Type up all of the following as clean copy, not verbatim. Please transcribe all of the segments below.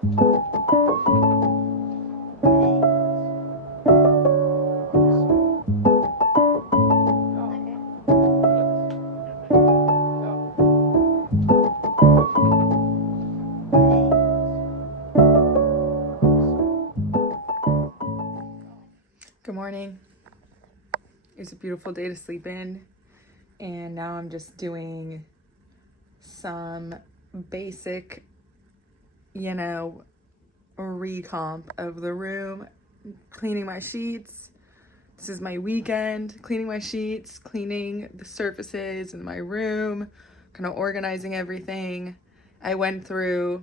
Good morning. It was a beautiful day to sleep in, and now I'm just doing some basic, recomp of the room, cleaning my sheets. This is my weekend, cleaning my sheets, cleaning the surfaces in my room, kind of organizing everything. I went through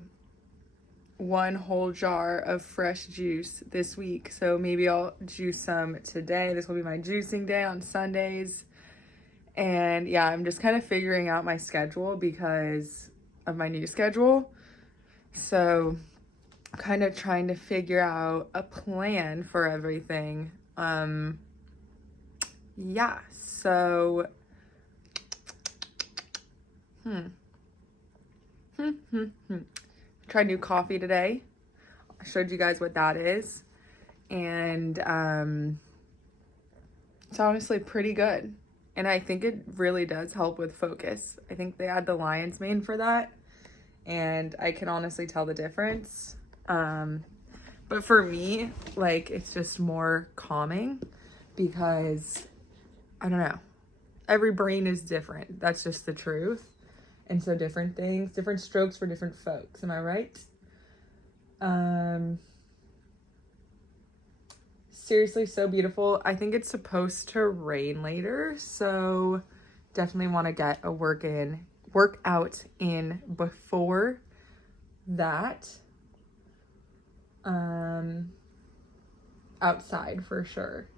one whole jar of fresh juice this week, so maybe I'll juice some today. This will be my juicing day on Sundays. And yeah, I'm just kind of figuring out my schedule because of my new schedule. So kind of trying to figure out a plan for everything. Yeah, so tried new coffee today. I showed you guys what that is. And it's honestly pretty good. And I think it really does help with focus. I think they add the lion's mane for that. And I can honestly tell the difference. But for me, like, it's just more calming because, I don't know, every brain is different. That's just the truth. And so different things, different strokes for different folks. Am I right? Seriously, so beautiful. I think it's supposed to rain later, so definitely want to get a workout in before that. Outside for sure.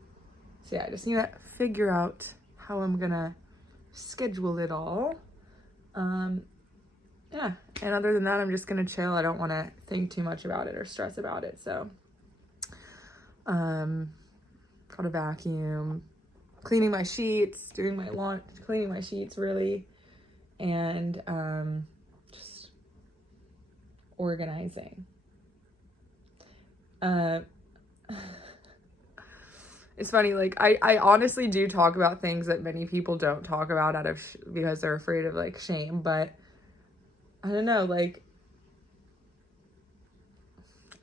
So yeah, I just need to figure out how I'm gonna schedule it all. Yeah, and other than that, I'm just gonna chill. I don't want to think too much about it or stress about it. So, got a vacuum, cleaning my sheets, doing my laundry, cleaning my sheets really, and just organizing. It's funny, like, I honestly do talk about things that many people don't talk about out of because they're afraid of, like, shame, but I don't know, like,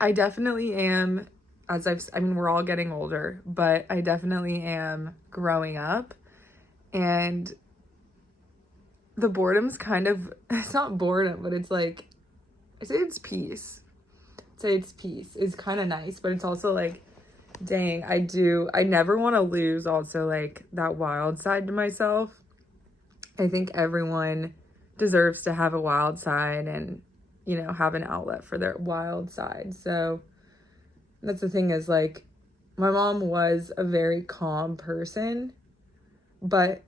I definitely am, we're all getting older, but I definitely am growing up, and the boredom's kind of, it's not boredom, but it's like, I say it's peace. Is kind of nice, but it's also like, dang, I never want to lose also like that wild side to myself. I think everyone deserves to have a wild side and, have an outlet for their wild side. So that's the thing is like, my mom was a very calm person, but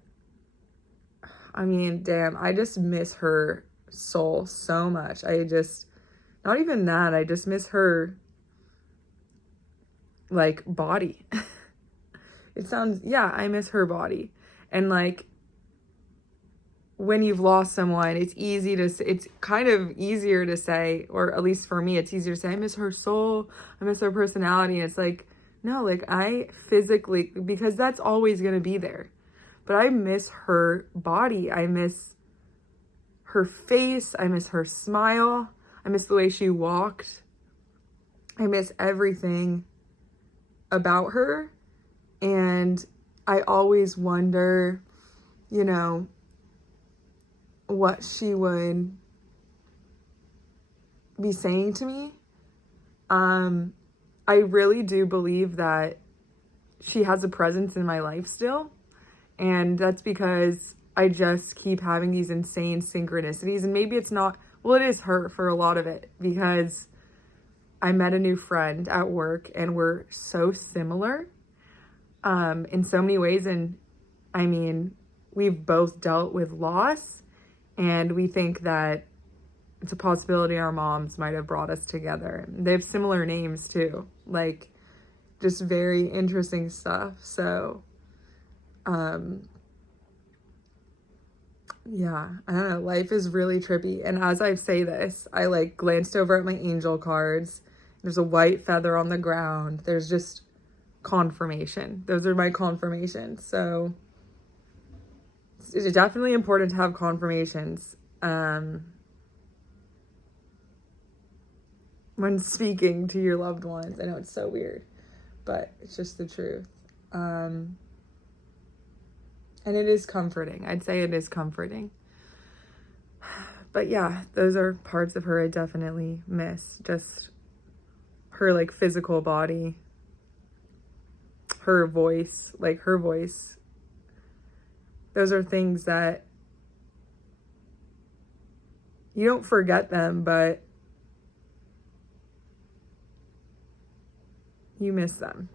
I mean, damn, I just miss her soul so much. Not even that, I just miss her like body. I miss her body. And like, when you've lost someone, it's kind of easier to say, or at least for me, it's easier to say, I miss her soul, I miss her personality. And it's like, no, like I physically, because that's always going to be there. But I miss her body. I miss her face. I miss her smile. I miss the way she walked. I miss everything about her. And I always wonder, what she would be saying to me. I really do believe that she has a presence in my life still. And that's because I just keep having these insane synchronicities. And maybe it's not, well, it is her for a lot of it, because I met a new friend at work and we're so similar in so many ways. And I mean, we've both dealt with loss, and we think that it's a possibility our moms might have brought us together. They have similar names too, like just very interesting stuff. So yeah, I don't know. Life is really trippy. And as I say this, I like glanced over at my angel cards. There's a white feather on the ground. There's just confirmation. Those are my confirmations. So it's definitely important to have confirmations when speaking to your loved ones. I know it's so weird, but it's just the truth. And it is comforting. I'd say it is comforting. But yeah, those are parts of her I definitely miss. Just her like physical body, her voice, like her voice. Those are things that you don't forget them, but you miss them.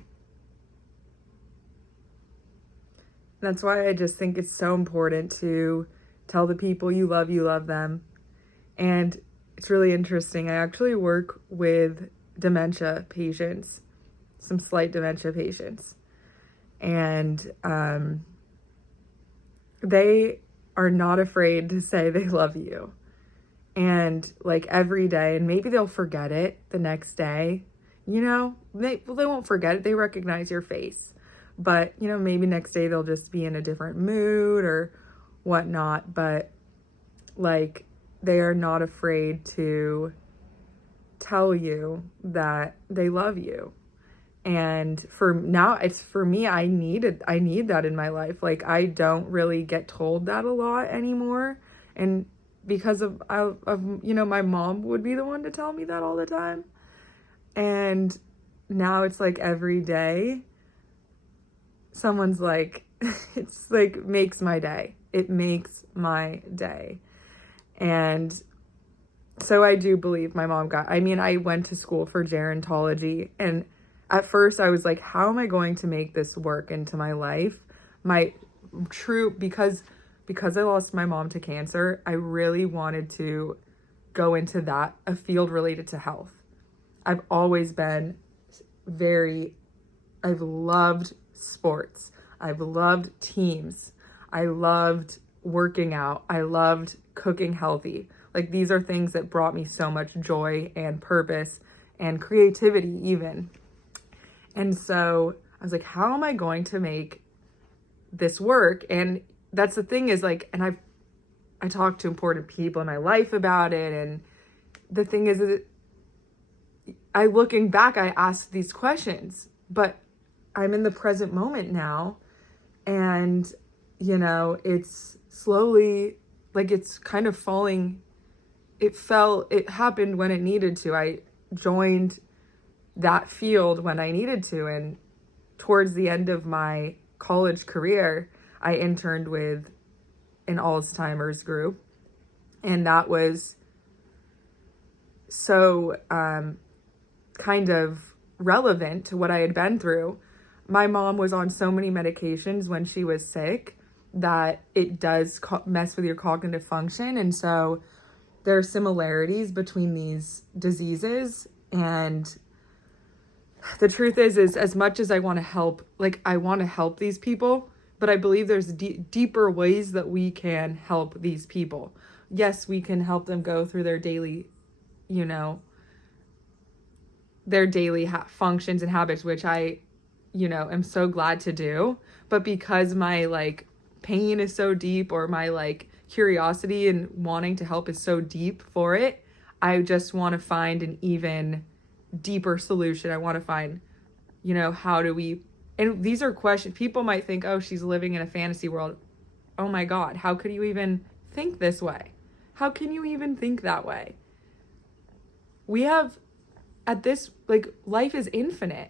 That's why I just think it's so important to tell the people you love them. And it's really interesting. I actually work with dementia patients, some slight dementia patients. And they are not afraid to say they love you. And like every day, and maybe they'll forget it the next day. You know, they won't forget it. They recognize your face. But, you know, maybe next day they'll just be in a different mood or whatnot. But, like, they are not afraid to tell you that they love you. And for now, it's for me, I need that in my life. Like, I don't really get told that a lot anymore. And because of you know, my mom would be the one to tell me that all the time. And now it's like every day someone's like, it's like makes my day. It makes my day. And so I do believe my mom I went to school for gerontology, and at first I was like, how am I going to make this work into my life? Because I lost my mom to cancer, I really wanted to go into a field related to health. I've always been I've loved sports. I've loved teams. I loved working out. I loved cooking healthy. Like, these are things that brought me so much joy and purpose and creativity even. And so I was like, how am I going to make this work? And that's the thing is like, and I talked to important people in my life about it. And the thing is that looking back, I asked these questions, but I'm in the present moment now. And, you know, it's slowly, like, it's kind of falling. It happened when it needed to. I joined that field when I needed to. And towards the end of my college career, I interned with an Alzheimer's group. And that was so kind of relevant to what I had been through. My mom was on so many medications when she was sick that it does mess with your cognitive function. And so there are similarities between these diseases. And the truth is as much as I want to help, like, I want to help these people, but I believe there's deeper ways that we can help these people. Yes, we can help them go through their daily, you know, their daily functions and habits, which I, you know, am so glad to do. But because my like pain is so deep, or my like curiosity and wanting to help is so deep for it, I just want to find an even deeper solution. I want to find, you know, how do we, and these are questions people might think, oh, she's living in a fantasy world. Oh my God, how could you even think this way? How can you even think that way? We have at this, like, life is infinite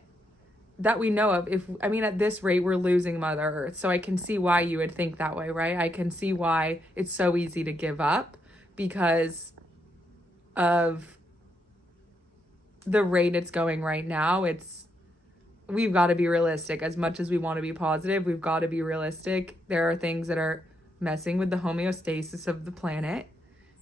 that we know of. At this rate, we're losing Mother Earth. So I can see why you would think that way, right? I can see why it's so easy to give up because of the rate it's going right now. We've got to be realistic. As much as we want to be positive, we've got to be realistic. There are things that are messing with the homeostasis of the planet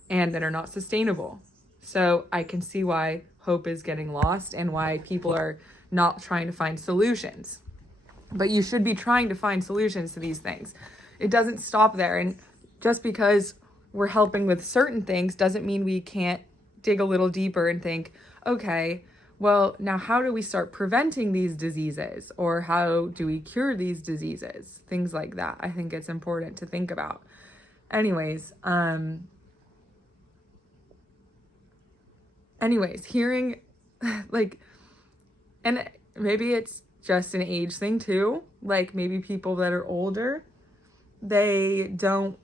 and that are not sustainable. So I can see why hope is getting lost and why people are not trying to find solutions. But you should be trying to find solutions to these things. It doesn't stop there. And just because we're helping with certain things doesn't mean we can't dig a little deeper and think, okay, well, now how do we start preventing these diseases? Or how do we cure these diseases? Things like that. I think it's important to think about. Anyways, hearing like, and maybe it's just an age thing too. Like maybe people that are older, they don't,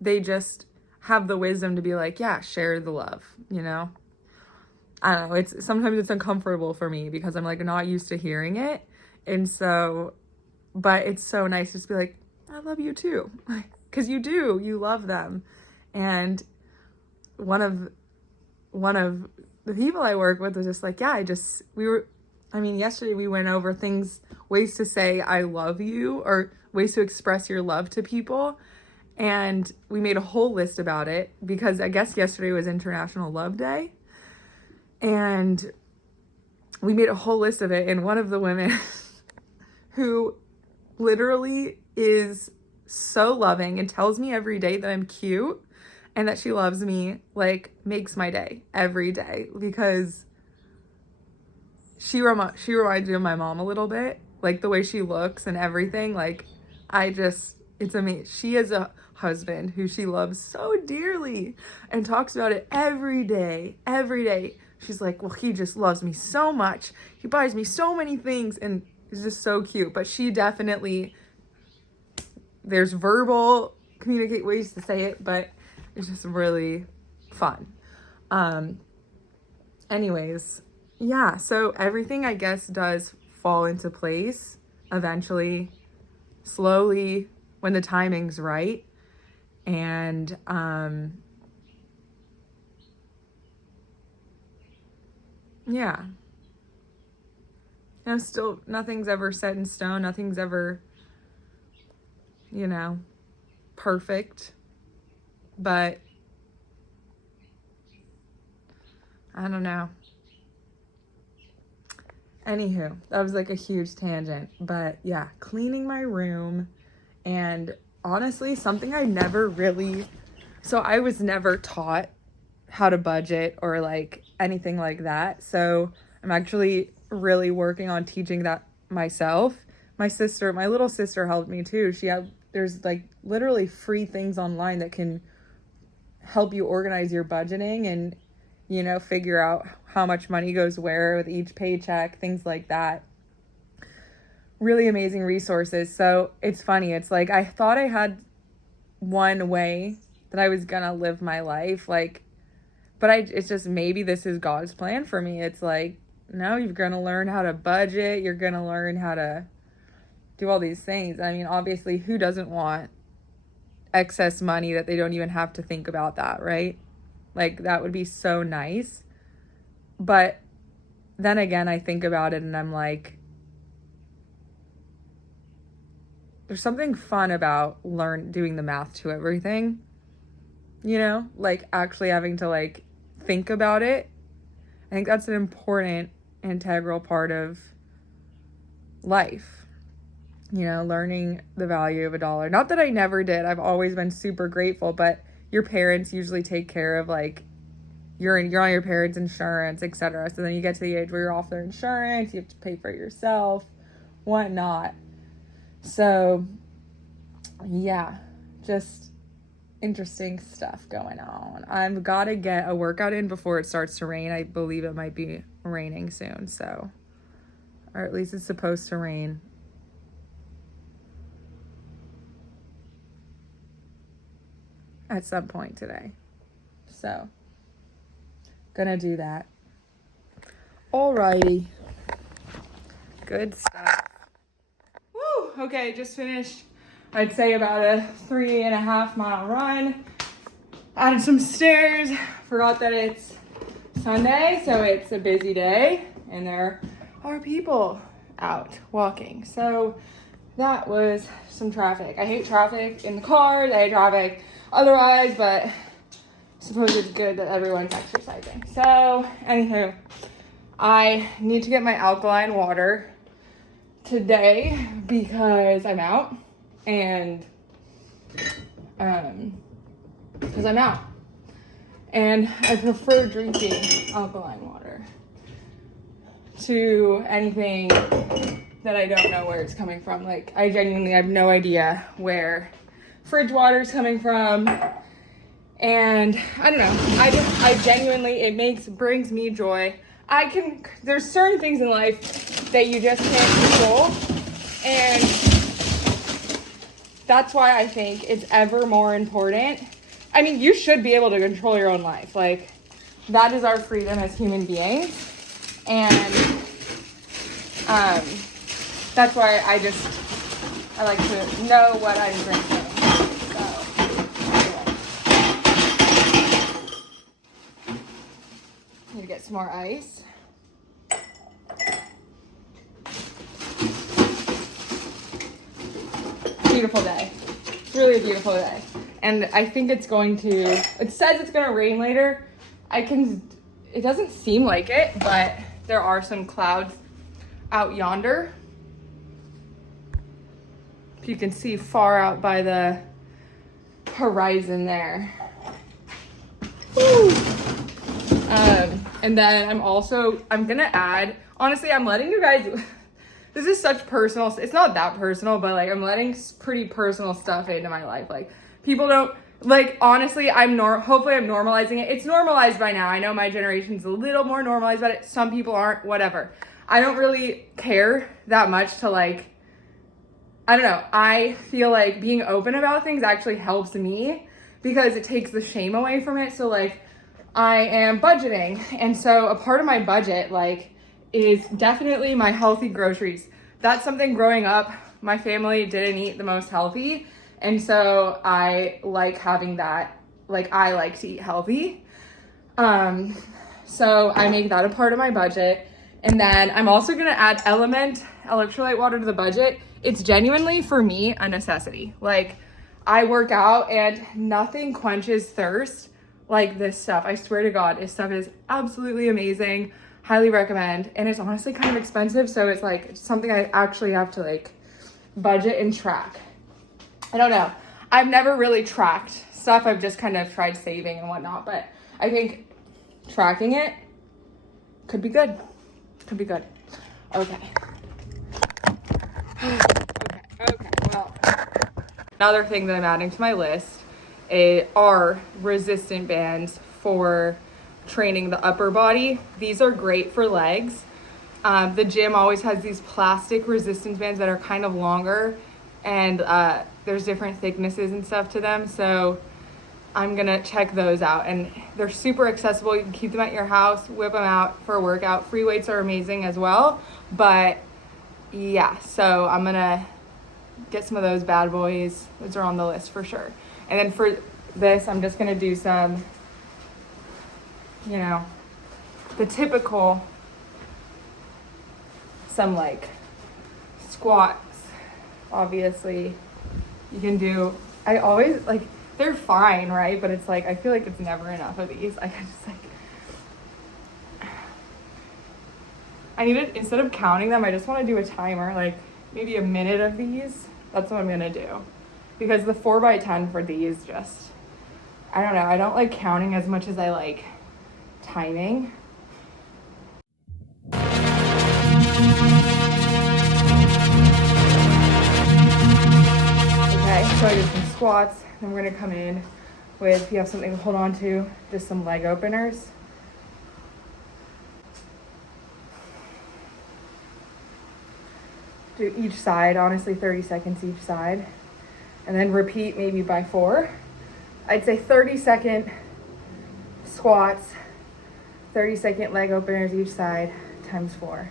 they just have the wisdom to be like, yeah, share the love, I don't know. Sometimes it's uncomfortable for me because I'm like not used to hearing it. And so, but it's so nice just to be like, I love you too. Cause you do, you love them. And one of the people I work with was just like, yeah, yesterday we went over ways to say I love you or ways to express your love to people. And we made a whole list about it because I guess yesterday was International Love Day. And we made a whole list of it. And one of the women who literally is so loving and tells me every day that I'm cute and that she loves me, like, makes my day every day because she reminds me of my mom a little bit, like the way she looks and everything. Like, it's amazing. She has a husband who she loves so dearly and talks about it every day. She's like, well, he just loves me so much. He buys me so many things and it's just so cute. But she definitely, there's verbal communicate ways to say it, but it's just really fun. Anyways, yeah, so everything I guess does fall into place eventually, slowly, when the timing's right. And yeah. And still, nothing's ever set in stone. Nothing's ever, perfect. But I don't know. Anywho, that was like a huge tangent. But yeah, cleaning my room. And honestly, something I never really... So I was never taught how to budget or like anything like that. So I'm actually really working on teaching that myself. My little sister helped me too. There's like literally free things online that can help you organize your budgeting and, figure out how much money goes where with each paycheck, things like that. Really amazing resources. So it's funny. It's like, I thought I had one way that I was gonna live my life. It's just, maybe this is God's plan for me. It's like, no, you're gonna learn how to budget. You're gonna learn how to do all these things. I mean, obviously, who doesn't want excess money that they don't even have to think about that, right? Like, that would be so nice. But then again, I think about it and I'm like, there's something fun about doing the math to everything, like actually having to like think about it. I think that's an important integral part of life, learning the value of a dollar. Not that I never did. I've always been super grateful, but your parents usually take care of like you're on your parents' insurance, etc. So then you get to the age where you're off their insurance, you have to pay for it yourself, whatnot. So yeah, just interesting stuff going on. I've got to get a workout in before it starts to rain. I believe it might be raining soon, so, or at least it's supposed to rain. At some point today. So, gonna do that. Alrighty. Good stuff. Woo! Okay, just finished, I'd say about a 3.5 mile run. Added some stairs. Forgot that it's Sunday, so it's a busy day, and there are people out walking. So that was some traffic. I hate traffic in the cars. I hate traffic otherwise, but I suppose it's good that everyone's exercising. So, anywho, I need to get my alkaline water today because I'm out, and because I'm out. And I prefer drinking alkaline water to anything that I don't know where it's coming from. Like, I genuinely have no idea where fridge water is coming from. And I don't know, I genuinely, brings me joy. There's certain things in life that you just can't control. And that's why I think it's ever more important. I mean, you should be able to control your own life. Like, that is our freedom as human beings. And that's why I like to know what I'm drinking. So, anyway. Need to get some more ice. Beautiful day. It's really a beautiful day. And I think it says it's gonna rain later. It doesn't seem like it, but there are some clouds out yonder. If you can see far out by the horizon there. Woo. And then I'm gonna add, honestly, I'm letting you guys, this is such personal, it's not that personal, but like I'm letting pretty personal stuff into my life. Like, people don't, like, honestly, hopefully I'm normalizing it. It's normalized by now. I know my generation's a little more normalized about it. Some people aren't, whatever. I don't really care that much to, like, I don't know. I feel like being open about things actually helps me because it takes the shame away from it. So, like, I am budgeting. And so a part of my budget, like, is definitely my healthy groceries. That's something growing up, my family didn't eat the most healthy. And so I like having that, like, I like to eat healthy. So I make that a part of my budget. And then I'm also gonna add Element electrolyte water to the budget. It's genuinely, for me, a necessity. Like, I work out and nothing quenches thirst like this stuff. I swear to God, this stuff is absolutely amazing. Highly recommend. And it's honestly kind of expensive, so it's like something I actually have to, like, budget and track. I don't know. I've never really tracked stuff. I've just kind of tried saving and whatnot, but I think tracking it could be good. Could be good. Okay. Okay. Well, another thing that I'm adding to my list are resistant bands for training the upper body. These are great for legs. The gym always has these plastic resistance bands that are kind of longer, and there's different thicknesses and stuff to them. So I'm gonna check those out, and they're super accessible. You can keep them at your house, whip them out for a workout. Free weights are amazing as well. But yeah, so I'm gonna get some of those bad boys. Those are on the list for sure. And then for this, I'm just gonna do some, the typical, some like squats. Obviously, you can do, I always, like, they're fine, right? But it's like, I feel like it's never enough of these. Instead of counting them, I just want to do a timer, like maybe a minute of these. That's what I'm going to do. Because the 4x10 for these just, I don't know. I don't like counting as much as I like timing. Okay, so I did some squats. Then we're going to come in with, if you have something to hold on to, just some leg openers. Do each side, honestly, 30 seconds each side. And then repeat maybe by 4. I'd say 30-second squats, 30-second leg openers each side, times 4.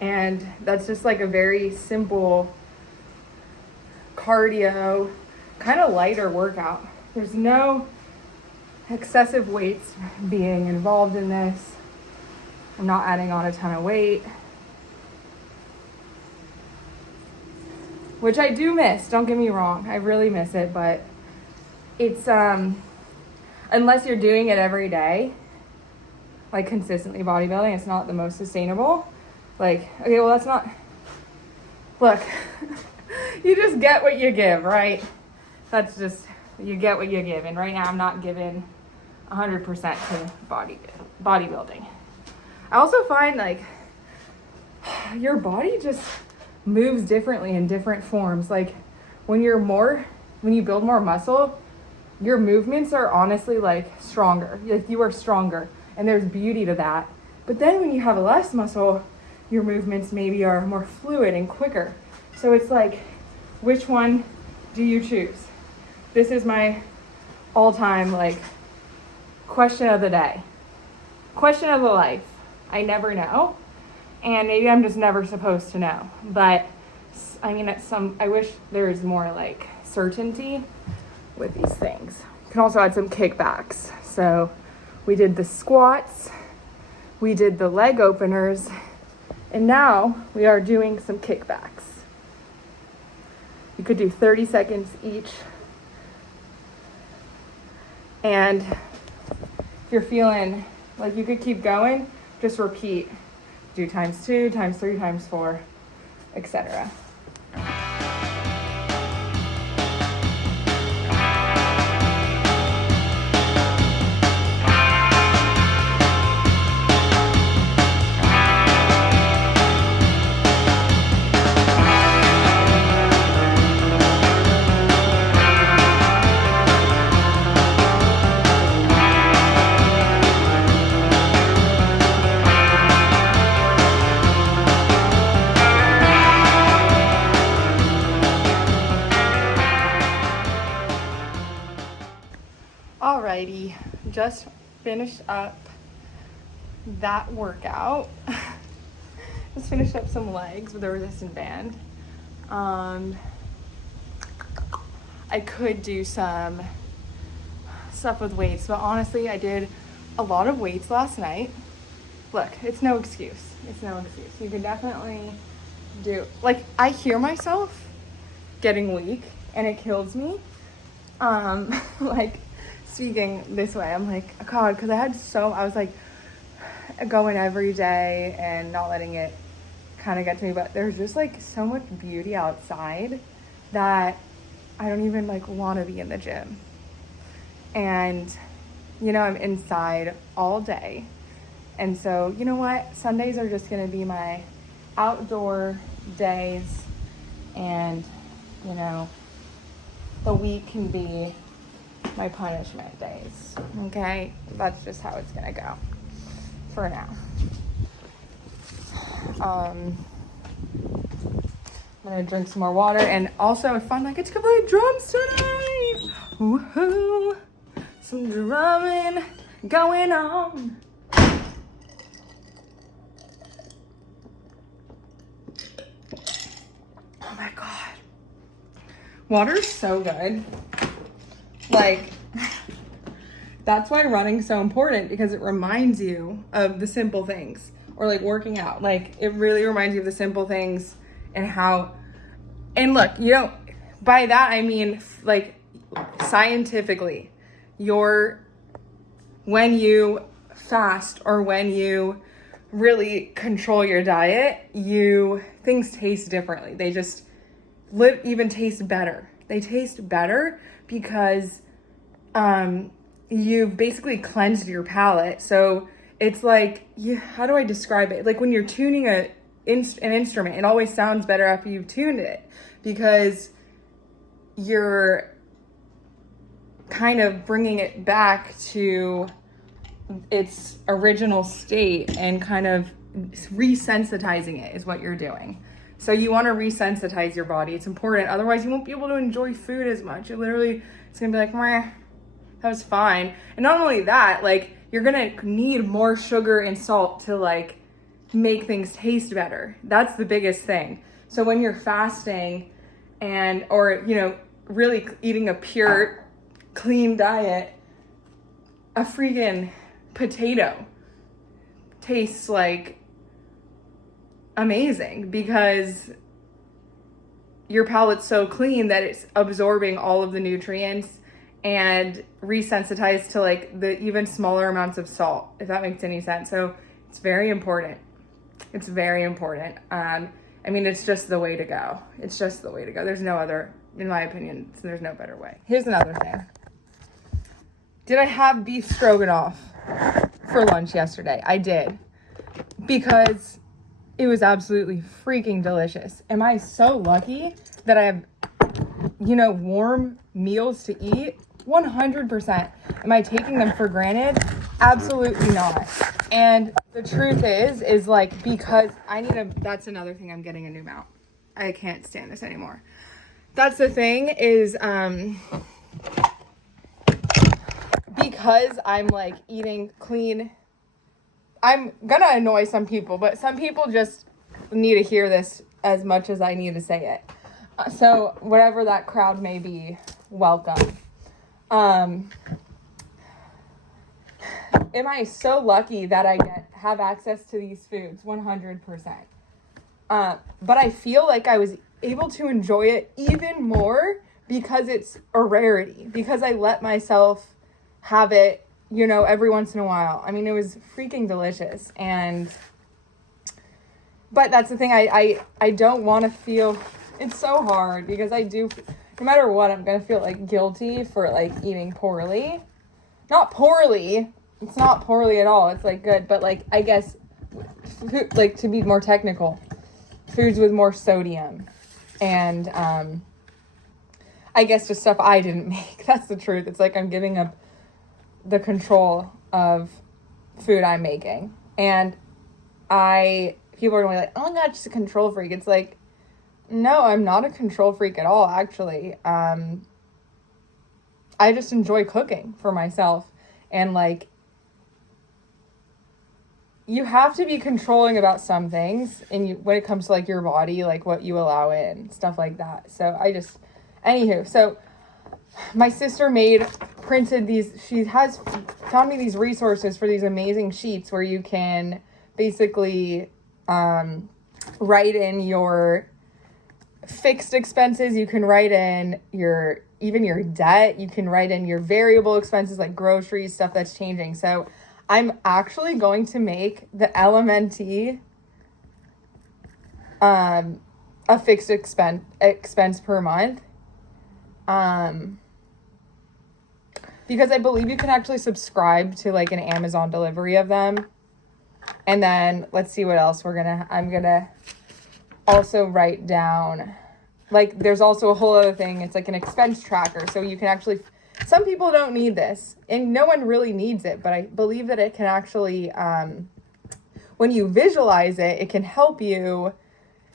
And that's just like a very simple cardio, kind of lighter workout. There's no excessive weights being involved in this. I'm not adding on a ton of weight, which I do miss. Don't get me wrong. I really miss it, but it's, unless you're doing it every day, like consistently bodybuilding, it's not the most sustainable. Like, okay, well, that's not, look, you just get what you give, right? That's just, you get what you give. And right now I'm not giving 100% to bodybuilding. I also find like your body just moves differently in different forms. Like when you build more muscle, your movements are honestly like stronger. Like you are stronger, and there's beauty to that. But then when you have less muscle, your movements maybe are more fluid and quicker. So it's like, which one do you choose? This is my all-time like question of the day. Question of the life. I never know. And maybe I'm just never supposed to know. But I mean, I wish there was more like certainty with these things. You can also add some kickbacks. So we did the squats, we did the leg openers, and now we are doing some kickbacks. You could do 30 seconds each. And if you're feeling like you could keep going, just repeat. Do times 2, times 3, times 4, etc. Alrighty, just finished up that workout. Just finished up some legs with a resistant band. I could do some stuff with weights, but honestly, I did a lot of weights last night. Look, it's no excuse. It's no excuse. You can definitely do, like, I hear myself getting weak and it kills me. Like, speaking this way, I'm like, oh God, because I was like going every day and not letting it kind of get to me, but there's just like so much beauty outside that I don't even like want to be in the gym. And you know, I'm inside all day, and so you know what, Sundays are just going to be my outdoor days, and you know, the week can be my punishment days. Okay, that's just how it's gonna go for now. I'm gonna drink some more water, and also I find I get to play drums tonight. Woohoo! Some drumming going on. Oh my God, water's so good. Like, that's why running's so important, because it reminds you of the simple things, or like working out. Like, it really reminds you of the simple things and how, and look, you know, by that I mean like scientifically, when you fast or when you really control your diet, things taste differently. They just even taste better. They taste better because you've basically cleansed your palate. So it's like, how do I describe it? Like when you're tuning an instrument, it always sounds better after you've tuned it, because you're kind of bringing it back to its original state and kind of resensitizing it is what you're doing. So you want to resensitize your body. It's important. Otherwise, you won't be able to enjoy food as much. It's going to be like, meh, that was fine. And not only that, like, you're going to need more sugar and salt to, like, make things taste better. That's the biggest thing. So when you're fasting or, you know, really eating a pure, clean diet, a freaking potato tastes like amazing, because your palate's so clean that it's absorbing all of the nutrients and resensitized to like the even smaller amounts of salt, if that makes any sense. So it's very important. It's very important. I mean, it's just the way to go. It's just the way to go. There's no other, in my opinion, there's no better way. Here's another thing. Did I have beef stroganoff for lunch yesterday? I did. Because it was absolutely freaking delicious. Am I so lucky that I have, warm meals to eat? 100%. Am I taking them for granted? Absolutely not. And the truth is like, because that's another thing, I'm getting a new mount. I can't stand this anymore. That's the thing is, because I'm like eating clean, I'm gonna annoy some people, but some people just need to hear this as much as I need to say it. So whatever that crowd may be, welcome. Am I so lucky that I have access to these foods? 100%. But I feel like I was able to enjoy it even more because it's a rarity, because I let myself have it, every once in a while. I mean, it was freaking delicious. But that's the thing, I don't want to feel, it's so hard because I do, no matter what, I'm going to feel like guilty for like eating poorly. Not poorly. It's not poorly at all. It's like good, but like, I guess, like to be more technical, foods with more sodium and, I guess just stuff I didn't make. That's the truth. It's like I'm giving up the control of food I'm making. And people are going to be like, oh my God, she's a control freak. It's like, no, I'm not a control freak at all, actually. I just enjoy cooking for myself. And like, you have to be controlling about some things when it comes to like your body, like what you allow in, stuff like that. So anywho, so my sister printed these, she has found me these resources for these amazing sheets where you can basically write in your fixed expenses, you can write in even your debt, you can write in your variable expenses like groceries, stuff that's changing. So I'm actually going to make the LMNT a fixed expense per month. Because I believe you can actually subscribe to like an Amazon delivery of them. And then let's see what else I'm gonna also write down. Like there's also a whole other thing. It's like an expense tracker. So you can actually, some people don't need this and no one really needs it, but I believe that it can actually, when you visualize it, it can help you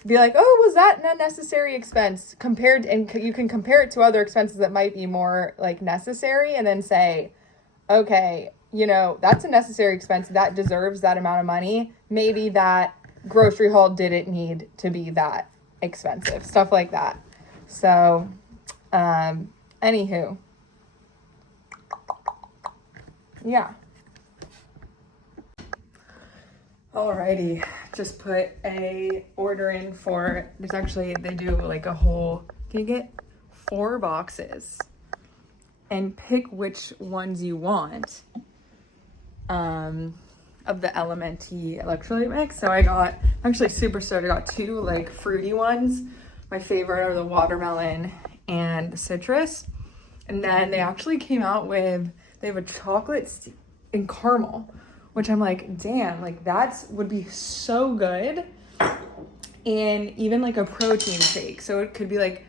be like, oh, was that an unnecessary expense and you can compare it to other expenses that might be more like necessary and then say, okay, that's a necessary expense that deserves that amount of money. Maybe that grocery haul didn't need to be that expensive, stuff like that. So, anywho, yeah. Alrighty, just put a order in they do like a whole, can you get 4 boxes and pick which ones you want of the LMNT electrolyte mix. So I got, actually super stoked, I got 2 like fruity ones. My favorite are the watermelon and the citrus. And then they actually came out they have a chocolate and caramel, which I'm like, damn, like would be so good in even like a protein shake. So it could be like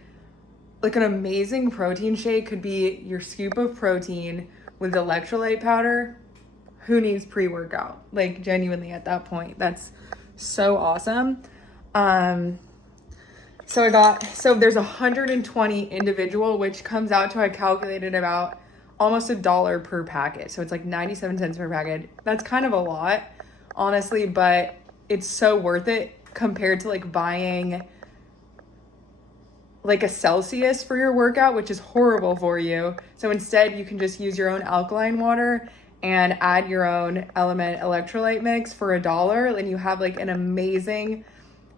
an amazing protein shake could be your scoop of protein with electrolyte powder. Who needs pre-workout? Like genuinely at that point, that's so awesome. So there's 120 individual, which comes out to, I calculated about almost $1 per packet. So it's like 97 cents per packet. That's kind of a lot, honestly, but it's so worth it compared to like buying like a Celsius for your workout, which is horrible for you. So instead you can just use your own alkaline water and add your own Element electrolyte mix for $1. And you have like an amazing,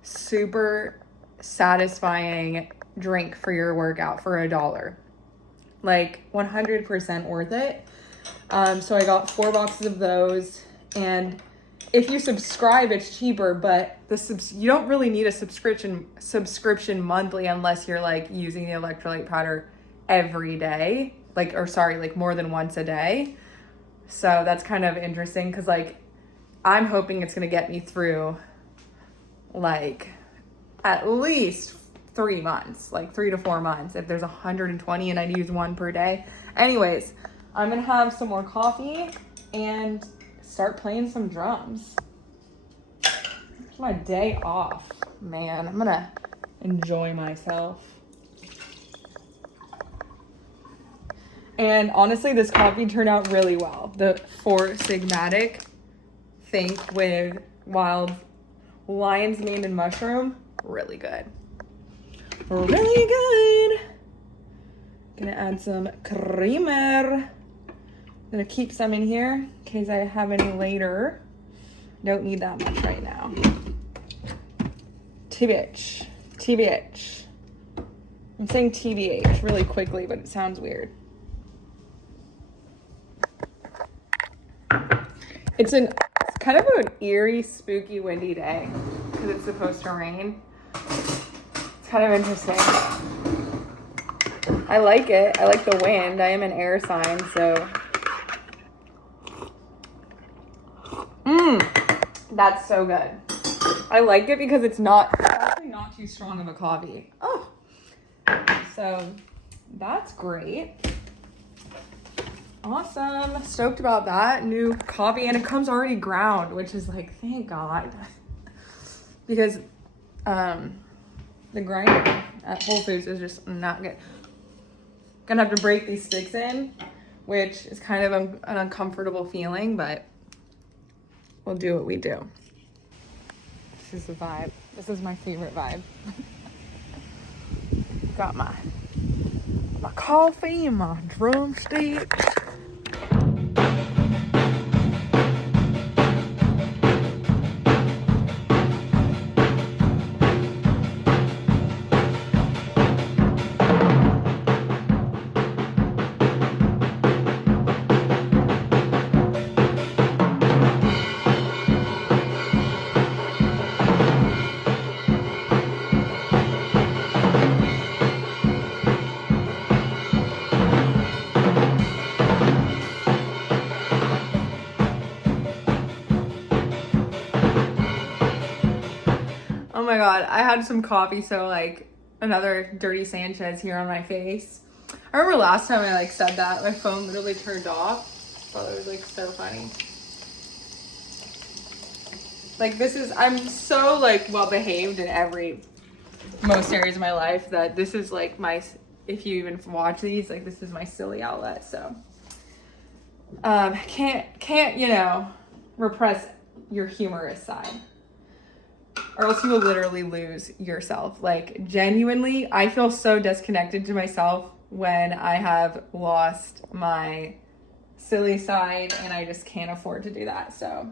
super satisfying drink for your workout for $1. Like 100% worth it. So I got 4 boxes of those, and if you subscribe, it's cheaper, but you don't really need a subscription monthly unless you're like using the electrolyte powder every day, like more than once a day. So that's kind of interesting because like I'm hoping it's gonna get me through like at least 3 months, like 3 to 4 months, if there's 120 and I use one per day. Anyways, I'm gonna have some more coffee and start playing some drums. It's my day off, man. I'm gonna enjoy myself. And honestly, this coffee turned out really well. The Four Sigmatic Think with wild lion's mane and mushroom, really good. Really good. Gonna add some creamer. Gonna keep some in here in case I have any later. Don't need that much right now. TBH. TBH. I'm saying TBH really quickly, but it sounds weird. It's kind of an eerie, spooky, windy day because it's supposed to rain. It's kind of interesting. I like it. I like the wind. I am an air sign, so. That's so good. I like it because it's actually not too strong of a coffee. Oh, so that's great. Awesome. Stoked about that new coffee, and it comes already ground, which is like, thank God, because the grinder at Whole Foods is just not good. Gonna have to break these sticks in, which is kind of an uncomfortable feeling, but we'll do what we do. This is the vibe. This is my favorite vibe. Got my coffee and my drumsticks. Oh my God, I had some coffee, so like another dirty Sanchez here on my face. I remember last time I like said that, my phone literally turned off. I thought it was like so funny. Like I'm so like well behaved in most areas of my life that this is like if you even watch these, like this is my silly outlet, so. Can't, repress your humorous side. Or else you will literally lose yourself. Like, genuinely, I feel so disconnected to myself when I have lost my silly side, and I just can't afford to do that. So,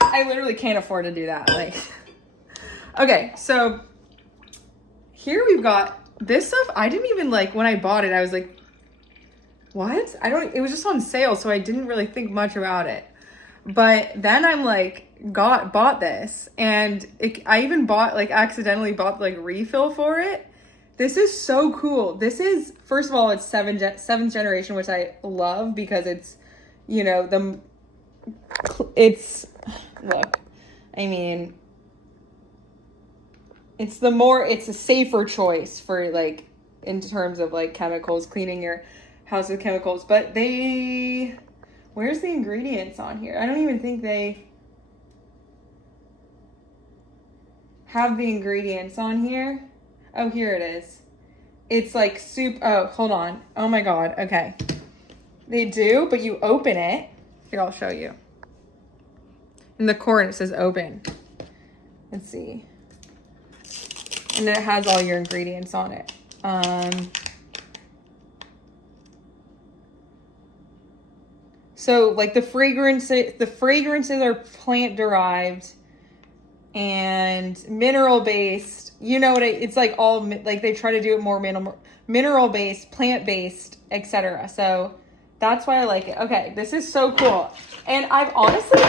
I literally can't afford to do that. Like, okay, so here we've got this stuff. I didn't even like, when I bought it, I was like, what? It was just on sale, so I didn't really think much about it. But then I'm like, bought this, and I even accidentally bought like refill for it. This is so cool. This is, first of all, it's seventh generation, which I love because it's, it's a safer choice for like, in terms of like chemicals, cleaning your house with chemicals, but where's the ingredients on here? I don't even think they have the ingredients on here. Oh, here it is. It's like soup. Oh, hold on. Oh my God. Okay. They do, but you open it. Here, I'll show you. In the corner, it says open. Let's see. And then it has all your ingredients on it. So like the fragrances are plant derived and mineral based. It's like all like they try to do it more mineral based, plant based, etc. So that's why I like it. Okay, this is so cool. And I've honestly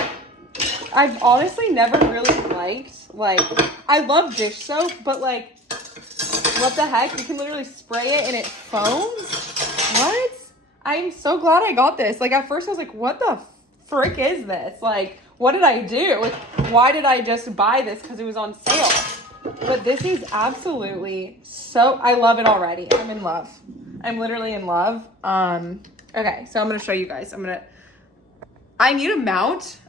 I've honestly never really liked, like, I love dish soap, but like, what the heck? You can literally spray it and it foams? What? I'm so glad I got this. Like, at first I was like, what the frick is this? Like, what did I do? Like, why did I just buy this? Because it was on sale. But this is absolutely so, I love it already. I'm in love. I'm literally in love. Okay, so I'm going to show you guys. I need a mount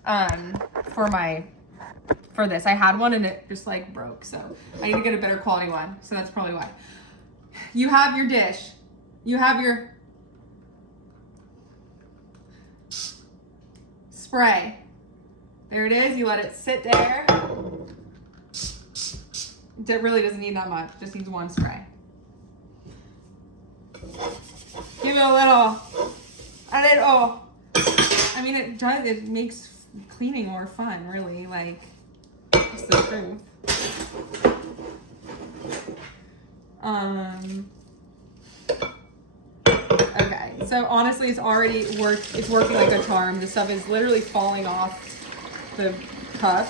for this. I had one and it just like broke, so I need to get a better quality one. So that's probably why. You have your dish. You have your spray. There it is. You let it sit there. It really doesn't need that much. Just needs one spray. Give it a little. I mean, it does. It makes cleaning more fun, really. Like, it's the truth. Okay. So honestly, it's working like a charm. The stuff is literally falling off the cup,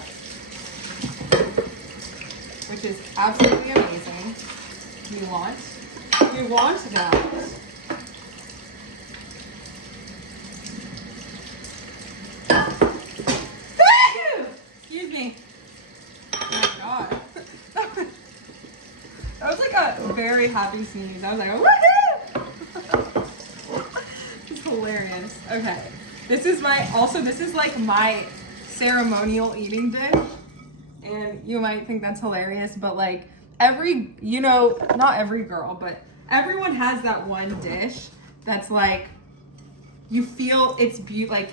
which is absolutely amazing. You want that. Excuse me. Oh my God. That was like a very happy sneeze. I was like, woohoo! It's hilarious. Okay. This is like my ceremonial eating dish. And you might think that's hilarious, but like not every girl, but everyone has that one dish that's like, you feel it's like,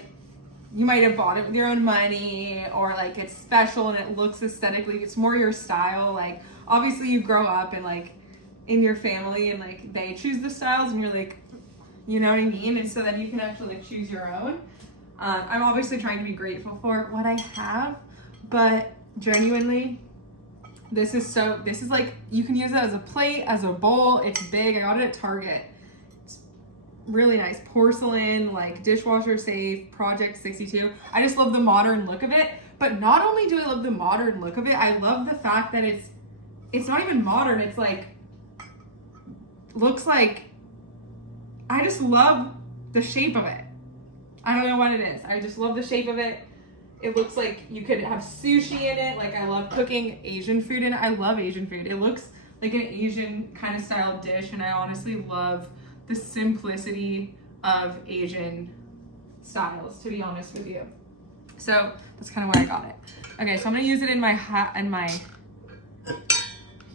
you might have bought it with your own money, or like it's special and it looks aesthetically, it's more your style. Like, obviously you grow up and like in your family and like they choose the styles and you're like, you know what I mean? And so then you can actually like choose your own. I'm obviously trying to be grateful for what I have, but genuinely, this is like, you can use it as a plate, as a bowl. It's big. I got it at Target. It's really nice. Porcelain, like dishwasher safe, Project 62. I just love the modern look of it. But not only do I love the modern look of it, I love the fact that it's not even modern. It's like, looks like, I just love the shape of it. I don't know what it is. I just love the shape of it. It looks like you could have sushi in it. Like, I love cooking Asian food in it. I love Asian food. It looks like an Asian kind of style dish, and I honestly love the simplicity of Asian styles, to be honest with you. So that's kind of why I got it. Okay, so I'm gonna use it in my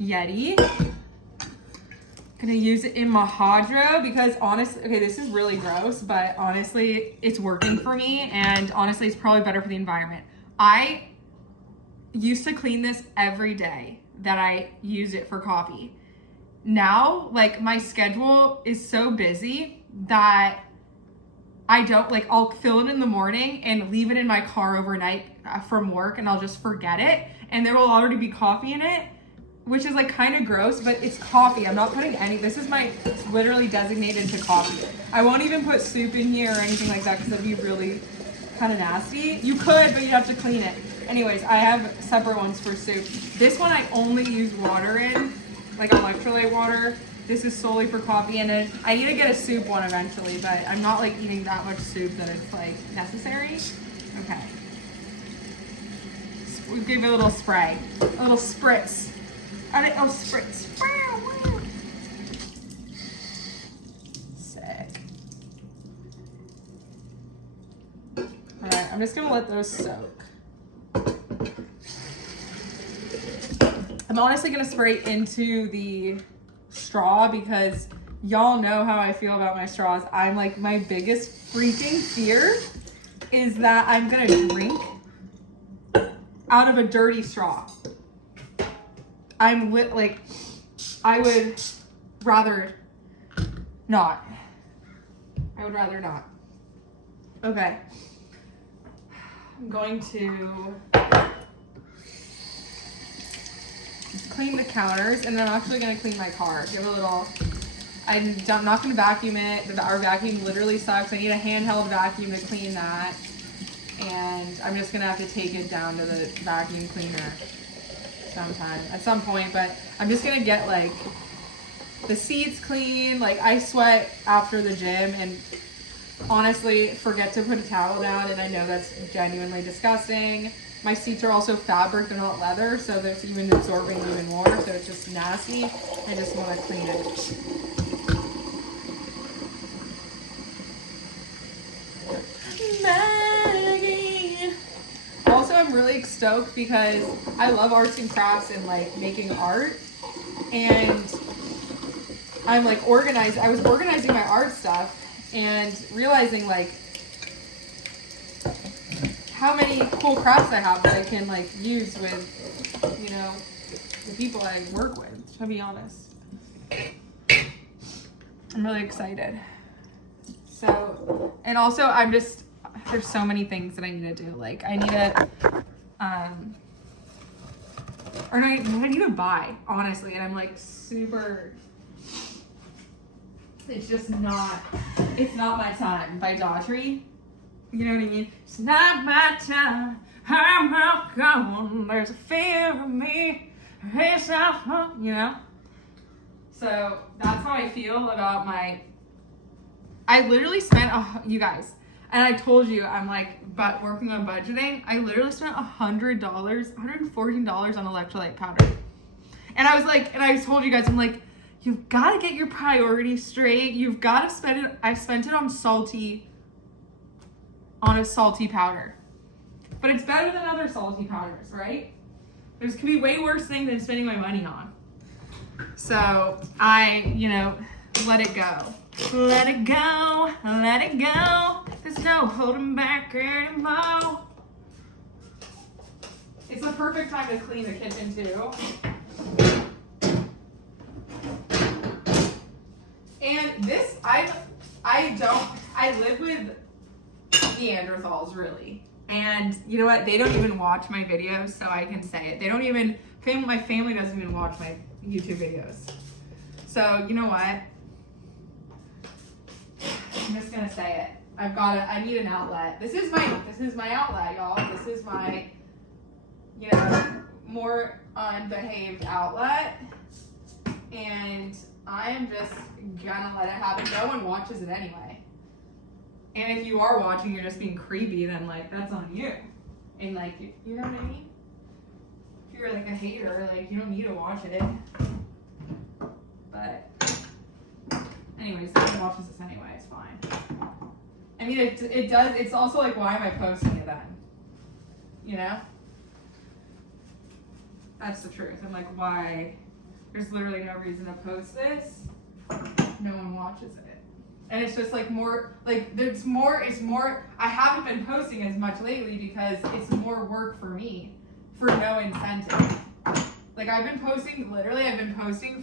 Yeti. Gonna use it in my Hadra because honestly, okay, this is really gross, but honestly, it's working for me, and honestly, it's probably better for the environment. I used to clean this every day that I use it for coffee. Now, like, my schedule is so busy that I don't, like, I'll fill it in the morning and leave it in my car overnight from work, and I'll just forget it, and there will already be coffee in it, which is like kind of gross, but it's coffee. I'm not putting it's literally designated to coffee. I won't even put soup in here or anything like that because it'd be really kind of nasty. You could, but you'd have to clean it. Anyways, I have separate ones for soup. This one I only use water in, like electrolyte water. This is solely for coffee, and I need to get a soup one eventually, but I'm not like eating that much soup that it's like necessary. Okay. We give it a little spray, a little spritz. Spritz. Sick. Alright, I'm just gonna let those soak. I'm honestly gonna spray into the straw because y'all know how I feel about my straws. I'm like, my biggest freaking fear is that I'm gonna drink out of a dirty straw. I would rather not. Okay. I'm going to clean the counters, and then I'm actually going to clean my car. I'm not going to vacuum it. Our vacuum literally sucks. I need a handheld vacuum to clean that. and I'm just gonna have to take it down to the vacuum cleaner at some point, but I'm just gonna get like the seats clean. Like I sweat after the gym and honestly forget to put a towel down, and I know that's genuinely disgusting. My seats are also fabric, they're not leather, so that's even absorbing even more, so it's just nasty. I just want to clean it. Maggie. Also, I'm really stoked because I love arts and crafts and like making art, and I'm like organized. I was organizing my art stuff and realizing like how many cool crafts I have that I can like use with, you know, the people I work with, to be honest. I'm really excited. So, and also there's so many things that I need to do. Like I need to, I need to buy, honestly. And I'm like super, it's not my time by Daughtry. You know what I mean? It's not my time. I'm not going. There's a fear of me. It's not, you know? So that's how I feel about I literally spent, you guys, and I told you I'm like, but working on budgeting, I literally spent $114 on electrolyte powder. And I was like, and I told you guys, I'm like, you've got to get your priorities straight. You've got to spend it. I spent it on a salty powder. But it's better than other salty powders, right? There could be way worse things than spending my money on. So I, let it go. Let it go. Let it go. There's no holding back anymore. It's the perfect time to clean the kitchen too. And this, I live with Neanderthals, really. And you know what? They don't even watch my videos, so I can say it. My family doesn't even watch my YouTube videos. So, you know what? I'm just gonna say it. I need an outlet. This is my outlet, y'all. This is my, more unbehaved outlet. And I am just gonna let it happen. No one watches it anyway. And if you are watching, you're just being creepy, then like that's on you. And like, you know what I mean? If you're like a hater, like you don't need to watch it. But anyways, no one watches this anyway, it's fine. I mean, it does, it's also like, why am I posting it then? You know? That's the truth. I'm like, why? There's literally no reason to post this. No one watches it. And it's just like more, like it's more, I haven't been posting as much lately because it's more work for me for no incentive. Like I've been posting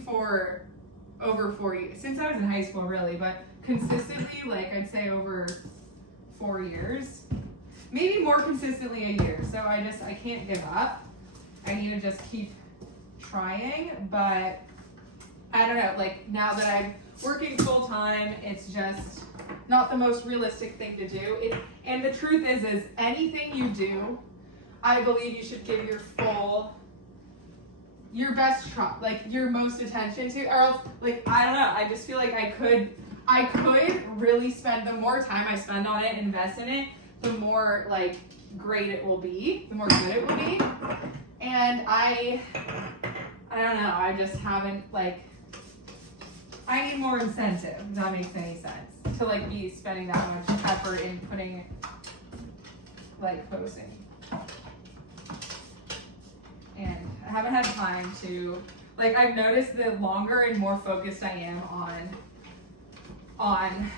for over 4 years, since I was in high school really, but consistently, like I'd say over 4 years, maybe more consistently a year. So I can't give up. I need to just keep trying, but I don't know, like now that I'm working full time, it's just not the most realistic thing to do. And the truth is anything you do, I believe you should give your best try, like your most attention to, or else, like, I don't know, I just feel like I could really spend, the more time I spend on it, invest in it, the more like great it will be, the more good it will be. And I don't know, I just haven't, like, I need more incentive, if that makes any sense, to like be spending that much effort in putting, like, posting. And I haven't had time to, like, I've noticed the longer and more focused I am on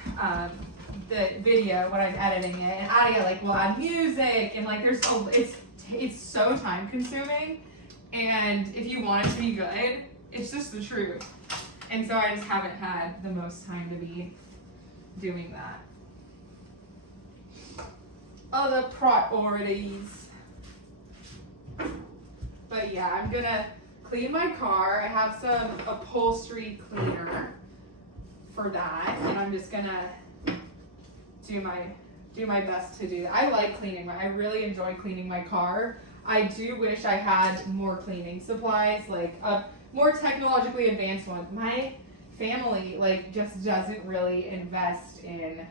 the video when I'm editing it, and I like will add music, and like it's so time consuming, and if you want it to be good, it's just the truth. And so I just haven't had the most time to be doing that. Other priorities. But yeah, I'm gonna clean my car. I have some upholstery cleaner for that, and I'm just gonna do my do my best to do that. I like cleaning. I really enjoy cleaning my car. I do wish I had more cleaning supplies, like more technologically advanced ones. My family like just doesn't really invest in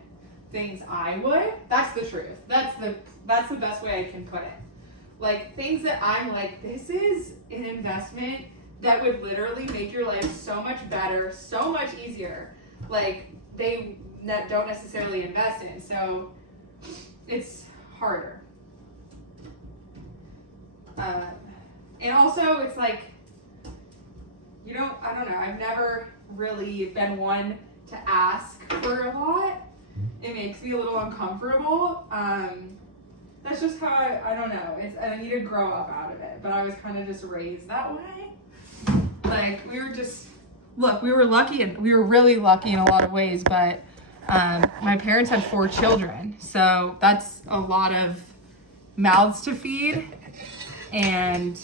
things I would. That's the truth. That's the best way I can put it. Like things that I'm like, this is an investment that would literally make your life so much better, so much easier. Like they don't necessarily invest in, so it's harder. And also it's like, I don't know, I've never really been one to ask for a lot. It makes me a little uncomfortable. That's just how I don't know. I need to grow up out of it, but I was kind of just raised that way. Like we were lucky, and we were really lucky in a lot of ways, but my parents had 4 children, so that's a lot of mouths to feed. And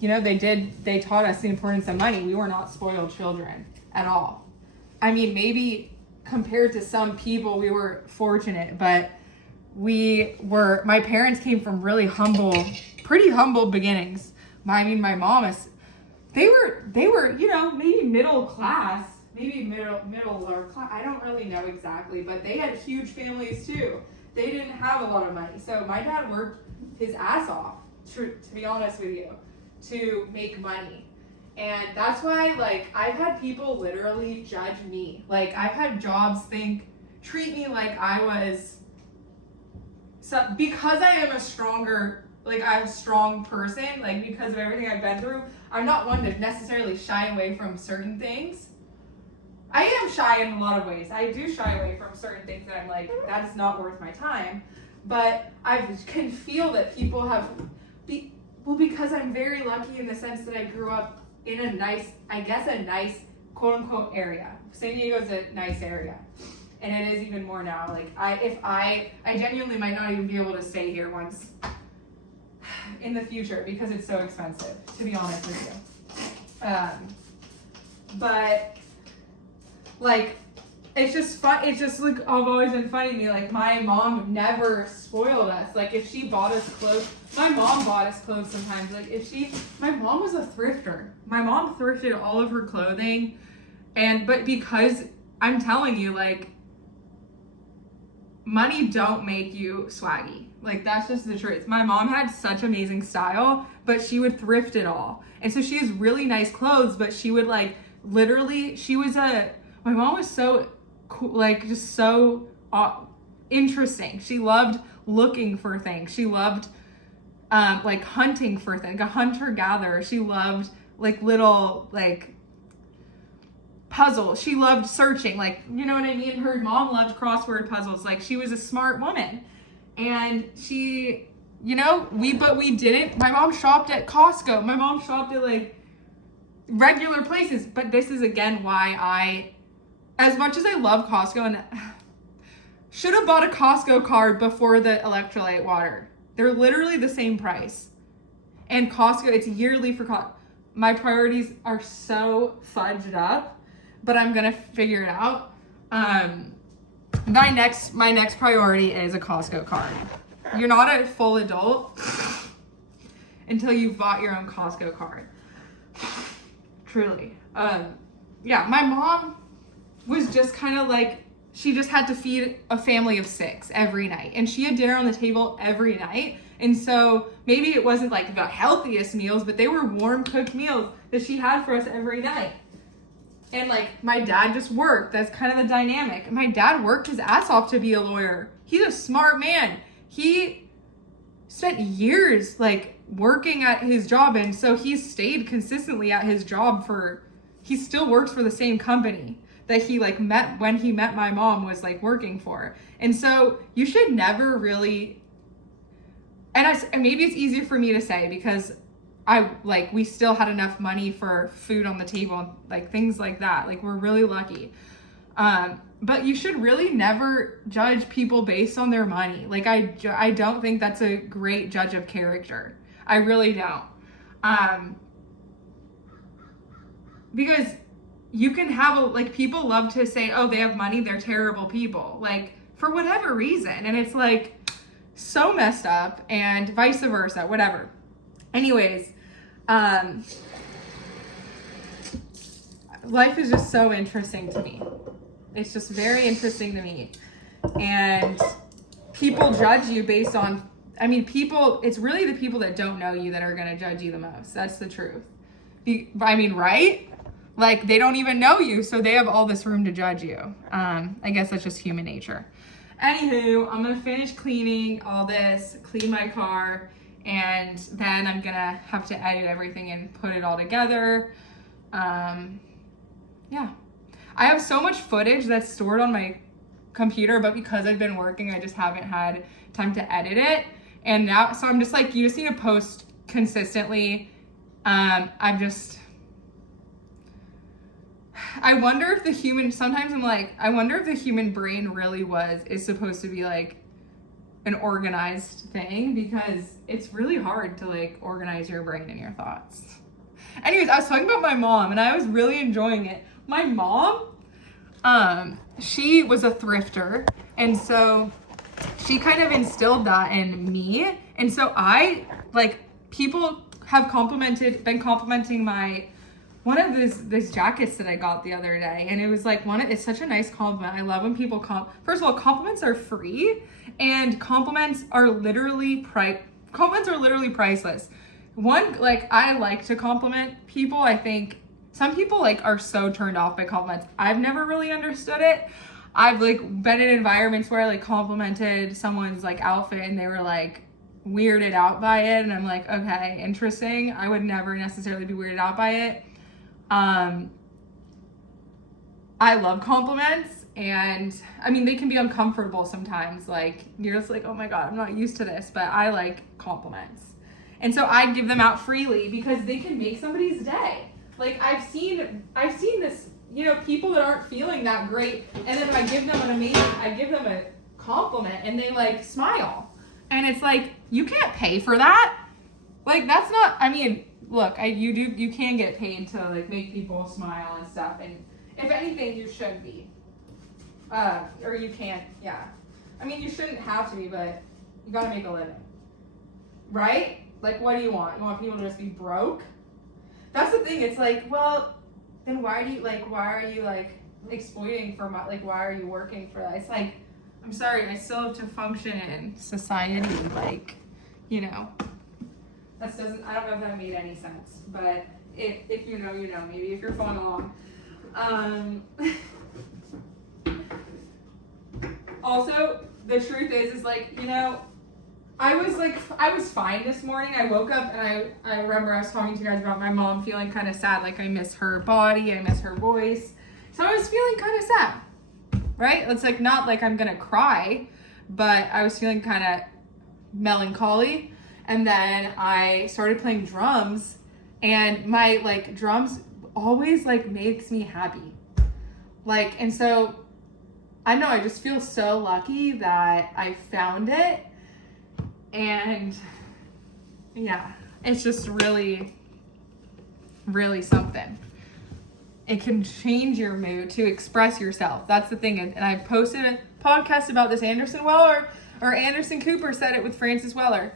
they taught us the importance of money. We were not spoiled children at all. I mean, maybe compared to some people, we were fortunate, but my parents came from really pretty humble beginnings. My mom they were, maybe middle class, maybe middle lower class. I don't really know exactly, but they had huge families too. They didn't have a lot of money. So my dad worked his ass off, to be honest with you, to make money. And that's why, like, I've had people literally judge me. Like, I've had jobs treat me like I was, because I am I'm a strong person, like, because of everything I've been through, I'm not one to necessarily shy away from certain things. I am shy in a lot of ways. I do shy away from certain things that I'm like, that is not worth my time. But I can feel that people have, because I'm very lucky in the sense that I grew up in a nice quote unquote area. San Diego's a nice area. And it is even more now. Like I genuinely might not even be able to stay here once in the future because it's so expensive, to be honest with you. But like, it's just fun. It's just like, I've always been funny to me. Like my mom never spoiled us. Like if she bought us clothes, my mom bought us clothes sometimes. Like my mom was a thrifter. My mom thrifted all of her clothing. But because I'm telling you, like, money don't make you swaggy. Like that's just the truth. My mom had such amazing style, but she would thrift it all. And so she has really nice clothes, but she would like, literally, my mom was so cool, like just so interesting. She loved looking for things. She loved like hunting for things, like a hunter-gatherer. She loved like little like puzzles. She loved searching, like, you know what I mean? Her mom loved crossword puzzles. Like she was a smart woman. And she, we didn't. My mom shopped at Costco. My mom shopped at like regular places. But this is again why as much as I love Costco, and should have bought a Costco card before the electrolyte water. They're literally the same price. And Costco, it's yearly for Costco. My priorities are so fudged up, but I'm gonna figure it out. My next priority is a Costco card. You're not a full adult until you've bought your own Costco card. Truly. Yeah, my mom was just kind of like, she just had to feed a family of 6 every night. And she had dinner on the table every night. And so maybe it wasn't like the healthiest meals, but they were warm cooked meals that she had for us every night. And like my dad just worked. That's kind of the dynamic. My dad worked his ass off to be a lawyer. He's a smart man. He spent years like working at his job. And so he stayed consistently at his job he still works for the same company that he like met when he met my mom was like working for. And so you should never really, and maybe it's easier for me to say because we still had enough money for food on the table, like things like that. Like we're really lucky. But you should really never judge people based on their money. Like I don't think that's a great judge of character. I really don't. Because you can have people love to say, oh, they have money, they're terrible people. Like for whatever reason. And it's like so messed up, and vice versa, whatever. Anyways, life is just so interesting to me. It's just very interesting to me. And people judge you based on, I mean, people, it's really the people that don't know you that are going to judge you the most. That's the truth. I mean, right? Like, they don't even know you, so they have all this room to judge you. I guess that's just human nature. Anywho, I'm going to finish cleaning all this, clean my car, and then I'm going to have to edit everything and put it all together. Yeah. I have so much footage that's stored on my computer, but because I've been working, I just haven't had time to edit it. And now, so I'm just like, you just need to post consistently. I wonder if the human, sometimes I'm like, I wonder if the human brain really is supposed to be like an organized thing, because it's really hard to like organize your brain and your thoughts. Anyways, I was talking about my mom and I was really enjoying it. My mom, she was a thrifter, and so she kind of instilled that in me. And so I, like, people have been complimenting one of these jackets that I got the other day, and it was like it's such a nice compliment. I love when people first of all, compliments are free, and compliments are literally priceless. One, like, I like to compliment people. I think some people like are so turned off by compliments. I've never really understood it. I've like been in environments where I like complimented someone's like outfit and they were like weirded out by it, and I'm like, okay, interesting. I would never necessarily be weirded out by it. I love compliments, and I mean, they can be uncomfortable sometimes. Like, you're just like, oh my God, I'm not used to this, but I like compliments. And so I give them out freely because they can make somebody's day. Like, I've seen this, you know, people that aren't feeling that great, and then I give them a compliment and they like smile. And it's like, you can't pay for that. Like, that's not, I mean, look, you can get paid to like make people smile and stuff, and if anything, you should be. Or you can't, yeah. I mean, you shouldn't have to be, but you gotta make a living. Right? Like, what do you want? You want people to just be broke? That's the thing. It's like, well, then why are you exploiting for my, like, why are you working for that? It's like, I'm sorry, I still have to function in society, like, you know. I don't know if that made any sense, but if you know, you know, maybe if you're following along. Also, the truth is like, you know, I was fine this morning. I woke up and I remember I was talking to you guys about my mom feeling kind of sad, like I miss her body, I miss her voice. So I was feeling kind of sad, right? It's like, not like I'm gonna cry, but I was feeling kind of melancholy. And then I started playing drums, and my like drums always like makes me happy. Like, and so I know I just feel so lucky that I found it. And yeah, it's just really, really something. It can change your mood to express yourself. That's the thing. And I posted a podcast about this. Anderson Cooper said it with Francis Weller.